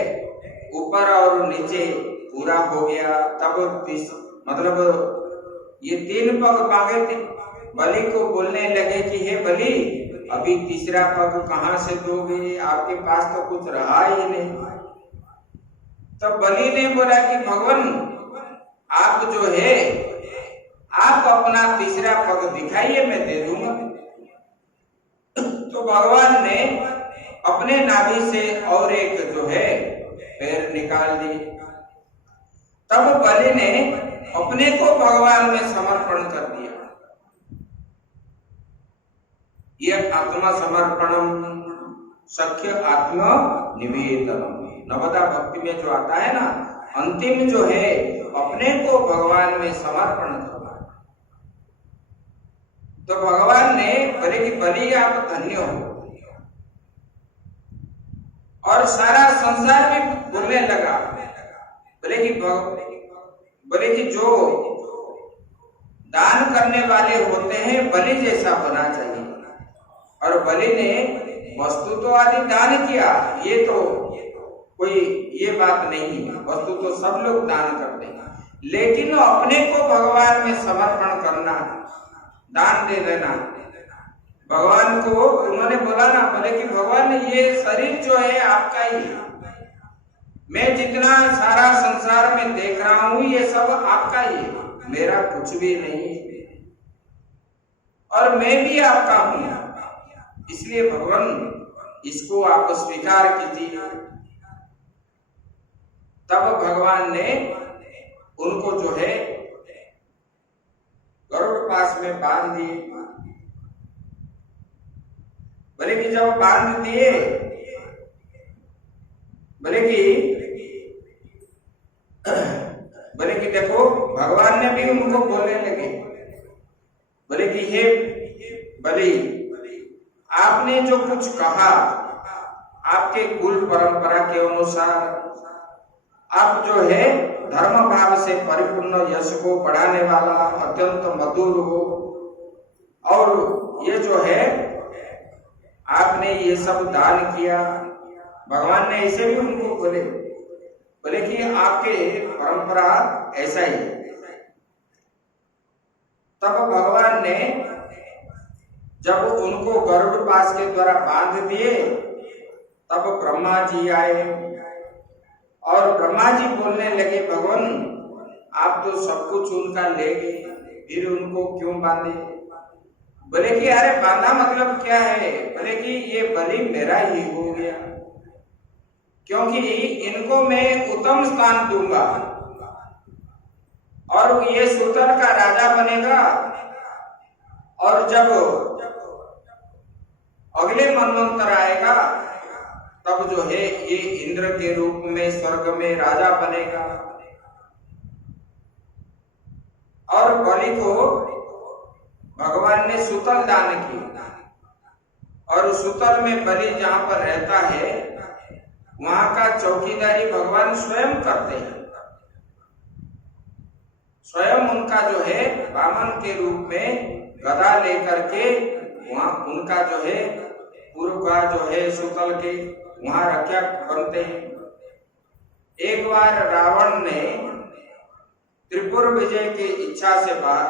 ऊपर और नीचे पूरा हो गया, तब मतलब ये 3 पग मांगे थे। बलि को बोलने लगे कि हे बलि, अभी तीसरा पग कहां से दोगे, आपके पास तो कुछ रहा ही नहीं। तब बलि ने बोला कि भगवान आप जो है आप अपना तीसरा पग दिखाइए, मैं दे दूंगा। तो भगवान ने अपने नाभि से और एक जो है पैर निकाल दी। तब बलि ने अपने को भगवान में समर्पण कर दिया। यह आत्मा समर्पणम सख्य आत्म निवेदनम, नवदा भक्ति में जो आता है ना, अंतिम जो है अपने को भगवान में समर्पण करना। तो भगवान ने बोले कि बलि आप धन्य हो, और सारा संसार भी बोलने लगा। बोले कि जो दान करने वाले होते हैं बलि जैसा होना चाहिए। और बलि ने वस्तु तो आदि दान किया, ये तो कोई ये बात नहीं है, वस्तु तो सब लोग दान करते हैं, लेकिन अपने को भगवान में समर्पण करना, दान दे देना। भगवान को उन्होंने बोला ना, बोले कि भगवान ये शरीर जो है आपका ही है, मैं जितना सारा संसार में देख रहा हूं ये सब आपका ही है, मेरा कुछ भी नहीं है, और मैं भी आपका हूं, इसलिए भगवान इसको आप स्वीकार कीजिए। तब भगवान ने उनको जो है गरुड़ पास में बांध दिए। बोले कि जब बांध दिए, बोले कि देखो, भगवान ने भी उनको बोलने लगे, बोले कि हे बलि, आपने जो कुछ कहा, आपके कुल परंपरा के अनुसार आप जो है धर्म भाव से परिपूर्ण यश को बढ़ाने वाला, अत्यंत मधुर हो, और ये जो है आपने ये सब दान किया। भगवान ने ऐसे भी उनको बोले कि आपके परंपरा ऐसा ही। तब भगवान ने जब उनको गरुड़ पास के द्वारा बांध दिए तब ब्रह्मा जी आए और ब्रह्मा जी बोलने लगे, भगवान आप तो सब कुछ उनका ले गए, फिर उनको क्यों बांधे? बोले कि अरे बांधा मतलब क्या है? बोले कि ये बलि मेरा ही हो गया, क्योंकि इनको मैं उत्तम स्थान दूंगा और ये सूतल का राजा बनेगा। और जब अगले मनवंतर आएगा तब जो है ये इंद्र के रूप में स्वर्ग में राजा बनेगा। और बलि को भगवान ने सूतल दान की और सूतल में बलि जहां पर रहता है वहां का चौकीदारी भगवान स्वयं करते हैं। स्वयं उनका जो है वामन के रूप में गदा लेकर के वहां उनका जो है पूर्व का जो है सूतल के वहां रक्षा बनते हैं। एक बार रावण ने त्रिपुर विजय की इच्छा से बाहर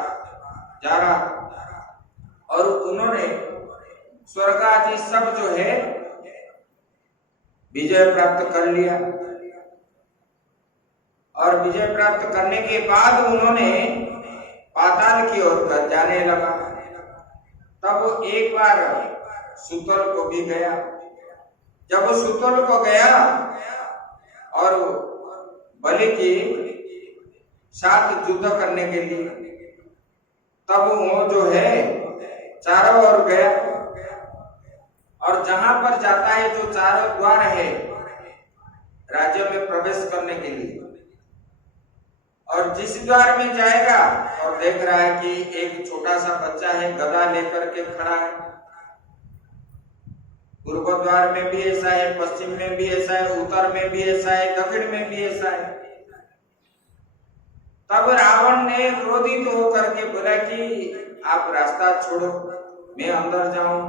जा रहा और उन्होंने स्वर्ग आदि सब जो है विजय प्राप्त कर लिया और विजय प्राप्त करने के बाद उन्होंने पाताल की ओर जाने लगा। तब एक बार सूतल को भी गया। जब वो सूतल को गया और बलि की साथ युद्ध करने के लिए, तब वो जो है चारों ओर गया और जहां पर जाता है जो चारों द्वार है राज्य में प्रवेश करने के लिए, और जिस द्वार में जाएगा और देख रहा है कि एक छोटा सा बच्चा है गदा लेकर के खड़ा है। पूर्व द्वार में भी ऐसा है, पश्चिम में भी ऐसा है, उत्तर में भी ऐसा है, दक्षिण में भी ऐसा है। तब रावण ने क्रोधित होकर के बोला कि आप रास्ता छोड़ो, मैं अंदर जाऊं।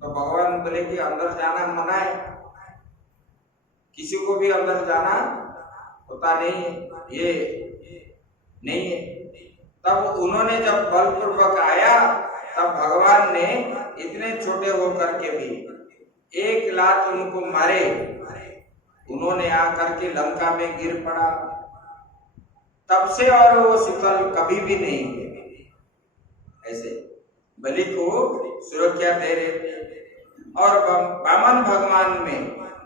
तो भगवान बोले कि अंदर जाना मना है, किसी को भी अंदर जाना होता नहीं है, ये नहीं है। तब उन्होंने जब बलपूर्वक आया तब भगवान ने इतने छोटे होकर के भी एक लात उनको मारे, उन्होंने आकर के लंका में गिर पड़ा। तब से और वो सूतल कभी भी नहीं ऐसे बलि को सुरक्षा दे रहे थे। और वामन भगवान में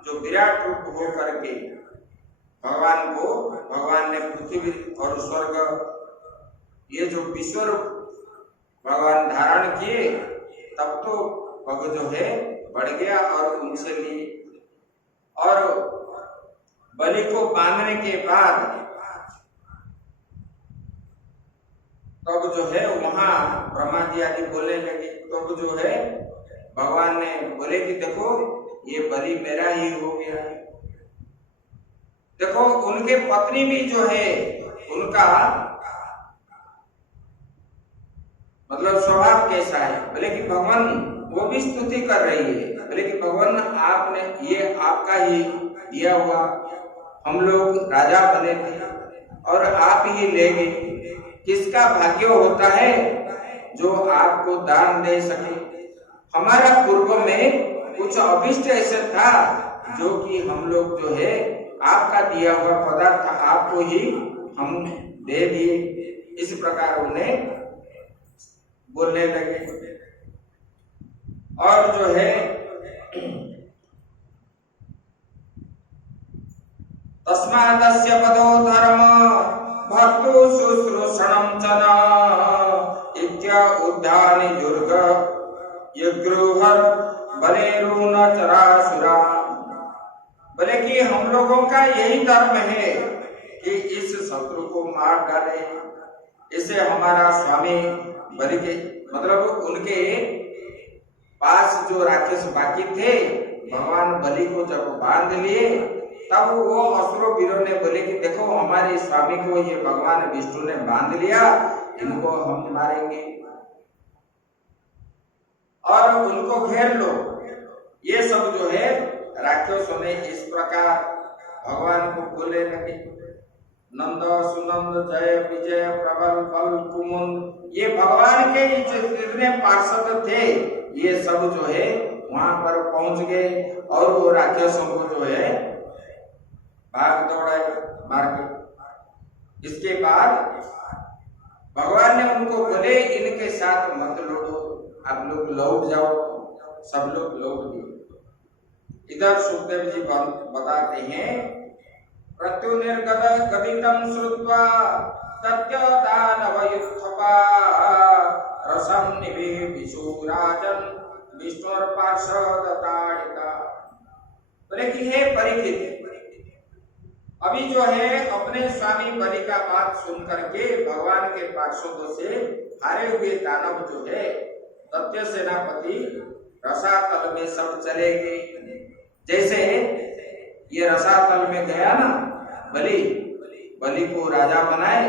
जो विराट रूप हो करके भगवान ने पृथ्वी और स्वर्ग ये जो विश्व रूप भगवान धारण किए, तब तो भग जो है बढ़ गया और उनसे लिए। और बलि को बांधने के बाद तब जो है वहां ब्रह्मा जी आदि बोलने लगे। तब जो है भगवान ने बोले कि देखो ये बलि मेरा ही हो गया। देखो उनके पत्नी भी जो है उनका मतलब स्वभाव कैसा है। बोले कि भगवान वो भी स्तुति कर रही है। बोले कि भगवान आपने ये आपका ही दिया हुआ, हम लोग राजा बने थे और आप ही ले गए। किसका भाग्य होता है जो आपको दान दे सके। हमारा पूर्व में कुछ अभिष्ट ऐसे था जो कि हम लोग जो है आपका दिया हुआ पदार्थ आपको ही हम दे दिए। इस प्रकार उन्हें बोलने लगे। और जो है तस्मादस्य पदो धर्म भक्तु शुश्रूषणं च न इत्या उद्यानि युर्ग यगृहर बलेरुन चरासुरा। बोले कि हम लोगों का यही धर्म है कि इस शत्रु को मार डाले। इसे हमारा स्वामी बलि के मतलब उनके पास जो राक्षस बाकी थे, भगवान बलि को जब बांध लिए तब वो असुर वीरों ने बोले कि देखो हमारे स्वामी को ये भगवान विष्णु ने बांध लिया, इनको हम मारेंगे और उनको घेर लो। ये सब जो है राक्षसों ने इस प्रकार भगवान को बोले लगे। नंद सुनंद जय विजय प्रबल बल कुमुद, ये भगवान के जितने पार्षद थे ये सब जो है वहां पर पहुंच गए और वो राक्षसों को जो है भाग दौड़ाए मार के। इसके बाद भगवान ने उनको बोले इनके साथ मत लड़ो, आप लोग लौट जाओ। सब लोग लौट गए। इधर सुखदेव जी बताते हैं प्रत्युनिर्गत गदितं श्रुत्वा तत्य दानवयुत्थपा रसं निवेदिषु राजन् विष्णुर्पार्षदताड़िका। बोले कि हे परीक्षित, अभी जो है अपने स्वामी बलि का बात सुन करके भगवान के पार्षदों से हारे हुए दानव जो है दत्य सेनापति रसातल में सब चले गए। जैसे ये रसातल में गया ना बलि को राजा बनाए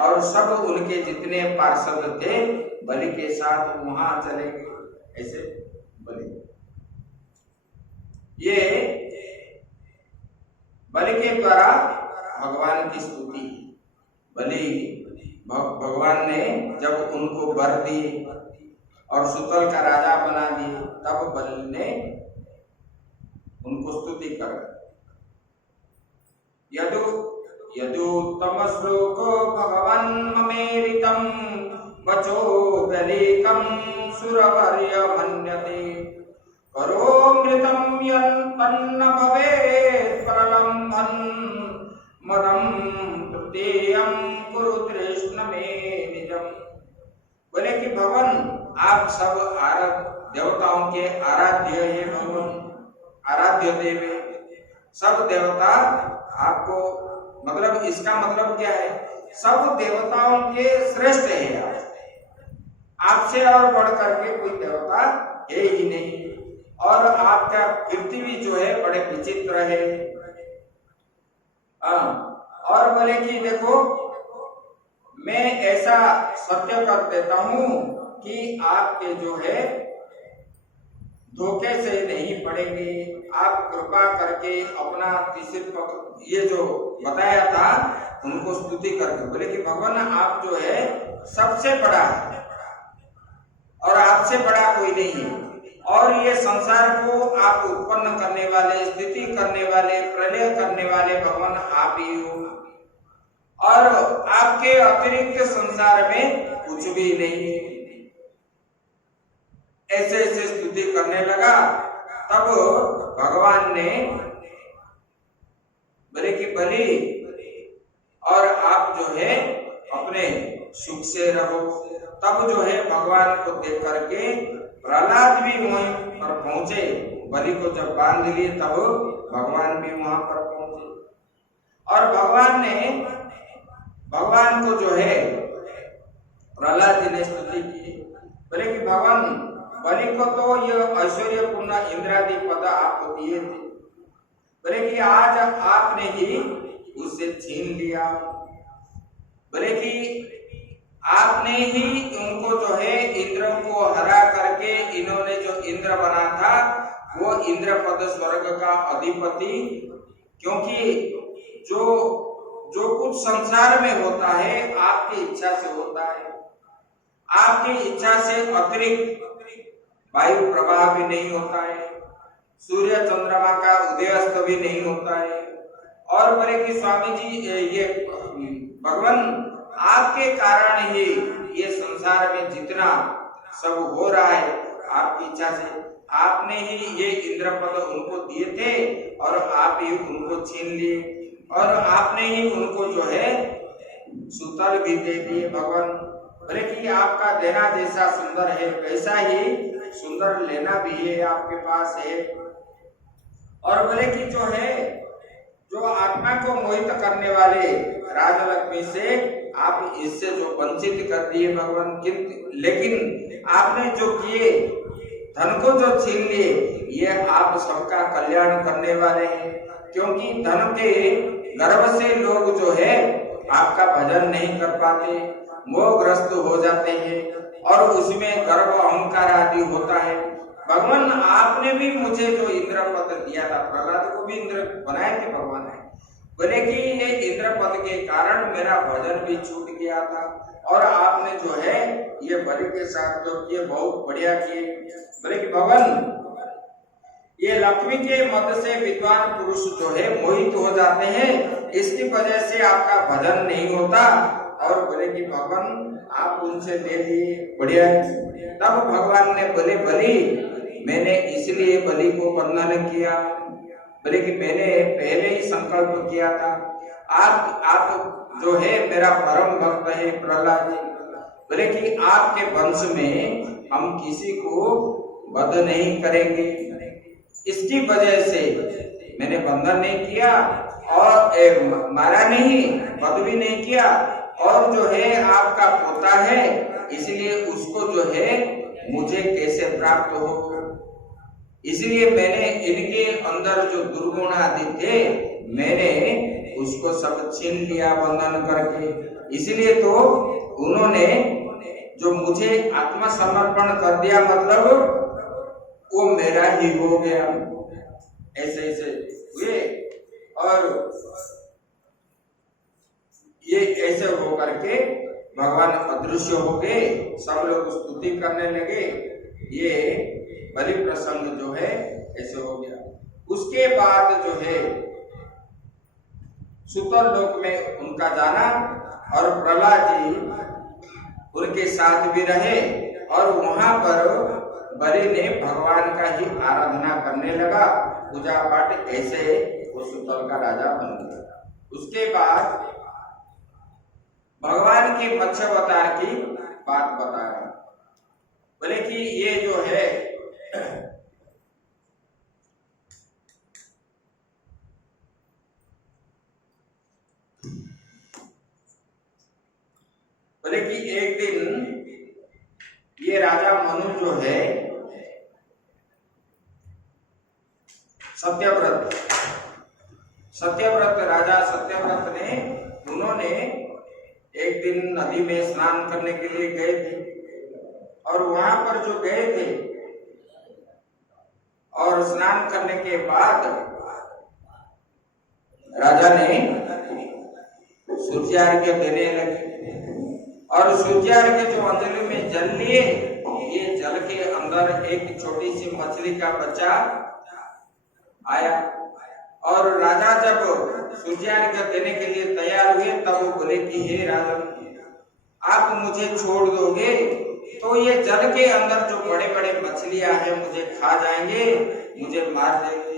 और सब उनके जितने पार्षद थे बलि के साथ वहां चले गए। ऐसे बलि ये बलि के द्वारा भगवान की स्तुति। बलि भगवान ने जब उनको वर दिए और सुतल का राजा बना दिए तब बलि ने उनको स्तुति कर यदुत्तम श्लोको भगवन् ममेरितं वचो बलिकं सुरवर्य मन्यते करोमृतं यन्न भवेत् प्रलम्भन् मदं तृतीयं कुरु कृष्ण मे निजम्। बोले कि भगवान आप सब देवताओं के आराध्य है, भगवान आराध्य देव है। सब देवता आपको, मतलब इसका मतलब क्या है, सब देवताओं के श्रेष्ठ है आपसे और बढ़ करके कोई देवता है ही नहीं। और आपका कीर्ति भी जो है बड़े विचित्र है। और बोले कि देखो मैं ऐसा सत्य कर देता हूं कि आपके जो है धोखे से नहीं पड़ेंगे। आप कृपा करके अपना ये जो बताया था उनको स्तुति करके बोले कि भगवान आप जो है सबसे बड़ा है और आपसे बड़ा कोई नहीं है। और ये संसार को आप उत्पन्न करने वाले, स्थिति करने वाले, प्रलय करने वाले भगवान आप ही हो और आपके अतिरिक्त संसार में कुछ भी नहीं है। ऐसे ऐसे स्तुति करने लगा। तब भगवान ने बोले कि बलि और आप जो है अपने सुख से रहो। तब जो है भगवान को देख करके प्रहलाद भी वहीं पर पहुंचे। बलि को जब बांध लिए तब भगवान भी वहां पर पहुंचे और भगवान को जो है प्रहलाद जी ने स्तुति की। बोले कि भगवान बलि को तो यह ऐश्वर्यपूर्ण इंद्रादि पद आपको दिए थे, बोले कि आज आपने ही उससे छीन लिया। बोले कि आपने ही उनको जो है इंद्र को हरा करके इन्होंने जो इंद्र बना था वो इंद्र पद स्वर्ग का अधिपति, क्योंकि जो कुछ संसार में होता है आपकी इच्छा से होता है। आपकी इच्छा से अतिरिक्त वायु प्रवाह भी नहीं होता है, सूर्य चंद्रमा का उदय अस्त भी नहीं होता है। और बोले कि स्वामी जी ये भगवान आपके कारण ही ये संसार में जितना सब हो रहा है आपकी इच्छा से, आपने ही ये इंद्र पद उनको दिए थे और आप ही उनको छीन लिए और आपने ही उनको जो है सुतल भी दे दिए। भगवान बोले कि आपका देना जैसा सुंदर है वैसा ही सुंदर लेना भी है आपके पास है। और बोले कि जो है जो आत्मा को मोहित करने वाले राजलक्ष्मी से आप इससे जो वंचित कर दिए भगवान, लेकिन आपने जो किए धन को जो छीन लिए ये आप सबका कल्याण करने वाले हैं, क्योंकि धन के गर्व से लोग जो है आपका भजन नहीं कर पाते, मोहग्रस्त हो जाते हैं और उसमें गर्व अहंकार आदि होता है। भगवान आपने भी मुझे जो इंद्र पद दिया था, प्रहलाद को भी इंद्र बनाए थे भगवान ने, बोले कि ये इंद्र पद के कारण मेरा भजन भी छूट गया था और आपने जो है ये बलि के साथ जो किए बहुत बढ़िया किए। बोले कि भगवान ये लक्ष्मी के मद से विद्वान पुरुष जो है मोहित हो जाते हैं, इसकी वजह से आपका भजन नहीं होता। और बोले कि भगवान आप उनसे ले लिए, बढ़िया। तब भगवान ने बोले बलि मैंने इसलिए बलि को बंधन किया, बोले कि मैंने पहले ही संकल्प किया था। आप जो है मेरा परम भक्त है प्रहलाद जी, बोले कि आपके वंश में हम किसी को वध नहीं करेंगे, इसकी वजह से मैंने बंधन नहीं किया और मारा नहीं, वध भी नहीं किया। और जो है आपका पोता है, इसलिए उसको जो है मुझे कैसे प्राप्त हो, इसलिए मैंने इनके अंदर जो दुर्गुण आदि थे मैंने उसको सब छीन लिया बंधन करके। इसलिए तो उन्होंने जो मुझे आत्मसमर्पण कर दिया, मतलब वो मेरा ही हो गया। ऐसे ऐसे हुए और ये ऐसे हो करके भगवान अदृश्य हो गए, सब लोग स्तुति करने लगे। ये बलि प्रसंग जो है ऐसे हो गया। उसके बाद जो है सुतर लोक में उनका जाना और प्रहलाद जी उनके साथ भी रहे और वहां पर बलि ने भगवान का ही आराधना करने लगा, पूजा पाठ, ऐसे वो सुतल का राजा बन गया। उसके बाद भगवान की मत्स्य अवतार की बात बताया। बोले कि ये जो है बोले कि एक दिन ये राजा मनु जो है सत्यव्रत राजा सत्यव्रत ने, उन्होंने एक दिन नदी में स्नान करने के लिए गए थे और वहां पर जो गए थे और स्नान करने के बाद राजा ने सूर्यार्घ्य देने लगे और सूर्यार्घ्य जो अंजलि में जल लिए, ये जल के अंदर एक छोटी सी मछली का बच्चा आया और राजा जब सूर्यार्घ्य देने के लिए तैयार हुए तब वो बोले कि हे राजन, आप मुझे छोड़ दोगे तो ये जल के अंदर जो बड़े बड़े मछलियां हैं मुझे खा जाएंगे, मुझे मार देंगे।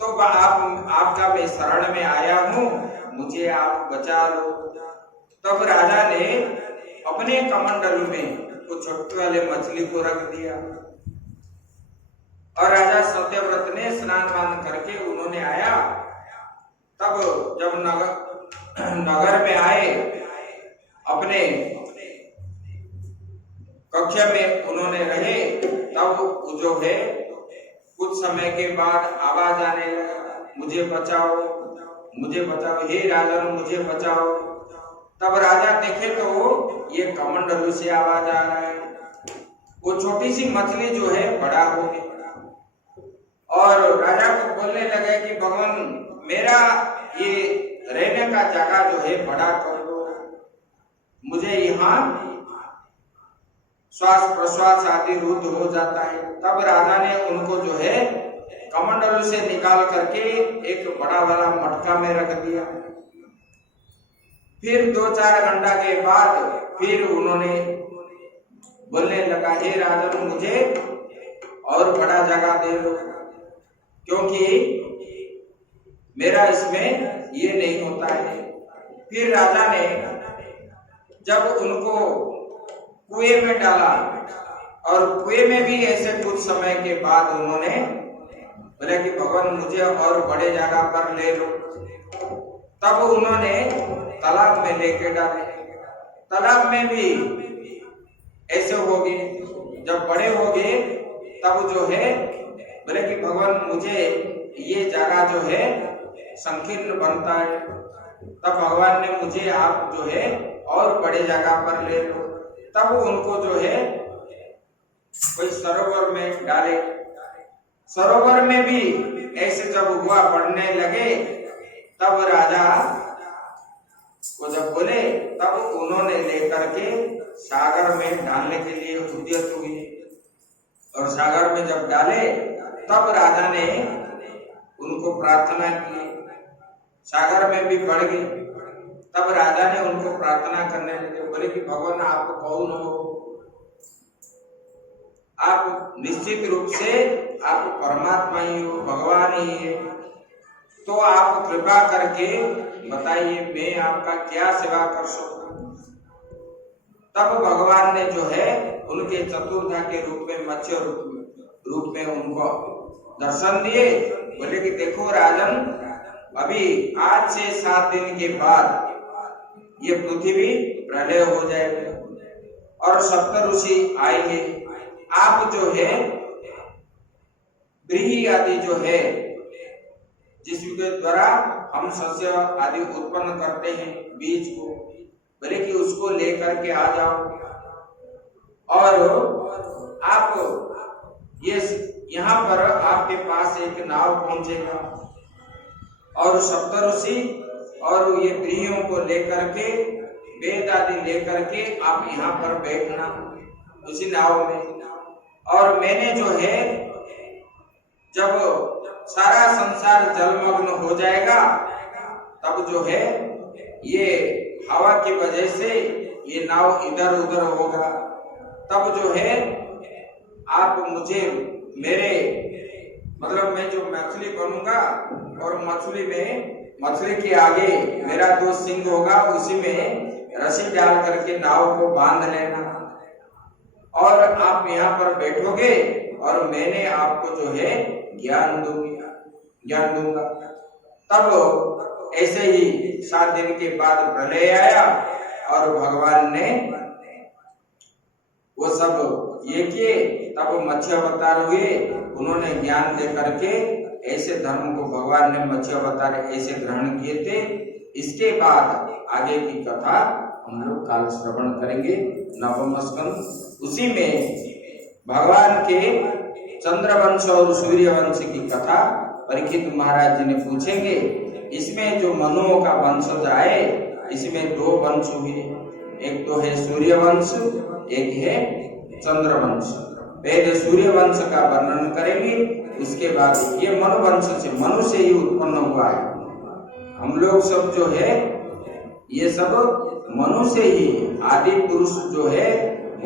तो आपका मैं शरण में आया हूँ, मुझे आप बचा लो। तब राजा ने अपने कमंडल में वो छोटे वाले मछली को रख दिया और राजा सत्यव्रत ने स्नान वान करके उन्होंने आया। तब जब नगर में आए, अपने कक्ष में उन्होंने रहे, तब जो है कुछ समय के बाद आवाज आने लगा, मुझे बचाओ, मुझे बचाओ, हे राजन मुझे बचाओ। तब राजा देखे तो ये कमंडलू से आवाज आ रहा है। वो छोटी सी मछली जो है बड़ा हो गई और राजा को बोलने लगे कि भगवान मेरा ये रहने का जगह जो है बड़ा कर दो, मुझे यहाँ श्वास प्रश्वास आदि रुद्ध हो जाता है। तब राजा ने उनको जो है कमंडलू से निकाल करके एक बड़ा वाला मटका में रख दिया। फिर 2-4 घंटा के बाद फिर उन्होंने बोलने लगा, हे राजन मुझे और बड़ा जगह दे दो, क्योंकि मेरा इसमें ये नहीं होता है। फिर राजा ने जब उनको कुएं में डाला और कुएं में भी ऐसे कुछ समय के बाद उन्होंने बोले कि भगवान मुझे और बड़े जगह पर ले लो। तब उन्होंने तालाब में लेके डाले। तालाब में भी ऐसे हो गए, जब बड़े हो गए तब जो है बोले कि भगवान मुझे ये जगह जो है संकीर्ण बनता है। तब भगवान ने मुझे आप जो है और बड़े जगह पर ले लो। तब उनको जो है कोई सरोवर में डाले। सरोवर में भी ऐसे जब हुआ बढ़ने लगे तब राजा को जब बोले तब उन्होंने लेकर के सागर में डालने के लिए उद्यत हुए और सागर में जब डाले तब राजा ने उनको प्रार्थना की। सागर में भी बढ़ गई। तब राजा ने उनको प्रार्थना करने लगे, बोले कि भगवान आप कौन हो? आप निश्चित रूप से आप परमात्मा ही हो, भगवान ही है। तो आप कृपा करके बताइए मैं आपका क्या सेवा कर सकूं? तब भगवान ने जो है उनके चतुर्धा के रूप में मत्स्य रूप में उनको दर्शन दिए। बोले कि देखो राजन, अभी आज से 7 दिन के बाद ये पृथ्वी प्रलय हो जाएगी और सप्त ऋषि आएंगे। आप जो है व्रीहि आदि जो है जिसके द्वारा हम सस्य आदि उत्पन्न करते हैं बीज को, बोले कि उसको लेकर के आ जाओ और आप ये यहाँ पर आपके पास एक नाव पहुंचेगा और सप्तऋषि और ये व्रीहियों को लेकर के वेद आदि लेकर के आप यहाँ पर बैठना उसी नाव में। और मैंने जो है जब सारा संसार जलमग्न हो जाएगा तब जो है ये हवा की वजह से ये नाव इधर उधर होगा। तब जो है आप मुझे मेरे मतलब मैं जो मछली बनूंगा और मछली के आगे मेरा 2 सिंग होगा, उसी में रस्सी डाल करके नाव को बांध लेना और आप यहाँ पर बैठोगे और मैंने आपको जो है ज्ञान दूंगा। तब ऐसे ही 7 दिन के बाद प्रलय आया और भगवान ने वो सब ये किए। तब मत्स्य अवतार हुए, उन्होंने ज्ञान दे करके ऐसे धर्म को भगवान ने मत्स्य अवतार ऐसे ग्रहण किए थे। इसके बाद आगे की कथा हम लोग काल श्रवण करेंगे। 9वां स्कंद, उसी में भगवान के चंद्रवंश और सूर्यवंश की कथा परीक्षित महाराज जी ने पूछेंगे। इसमें जो मनुओं का वंशज आए, इसमें 2 वंश हुए, एक तो है सूर्यवंश, एक है चंद्रवंश। पहले सूर्यवंश का वर्णन करेंगे, उसके बाद ये मनु से ही उत्पन्न हुआ है। हम लोग सब जो है ये सब मनु से ही, आदि पुरुष जो है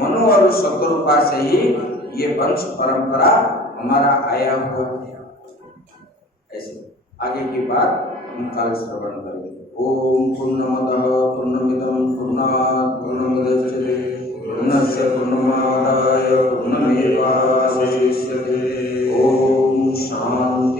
मनु और शतरूपा से ही ये वंश परंपरा हमारा आया हुआ है। ऐसे आगे की बात हम कल श्रवण करेंगे। ओम पूर्णमदः पूर्णमिदं पूर्णात् पूर्णमुदच्यते पूर्णस्य पूर्णमादाय पूर्णमेवावशिष्यते। ओम शांति।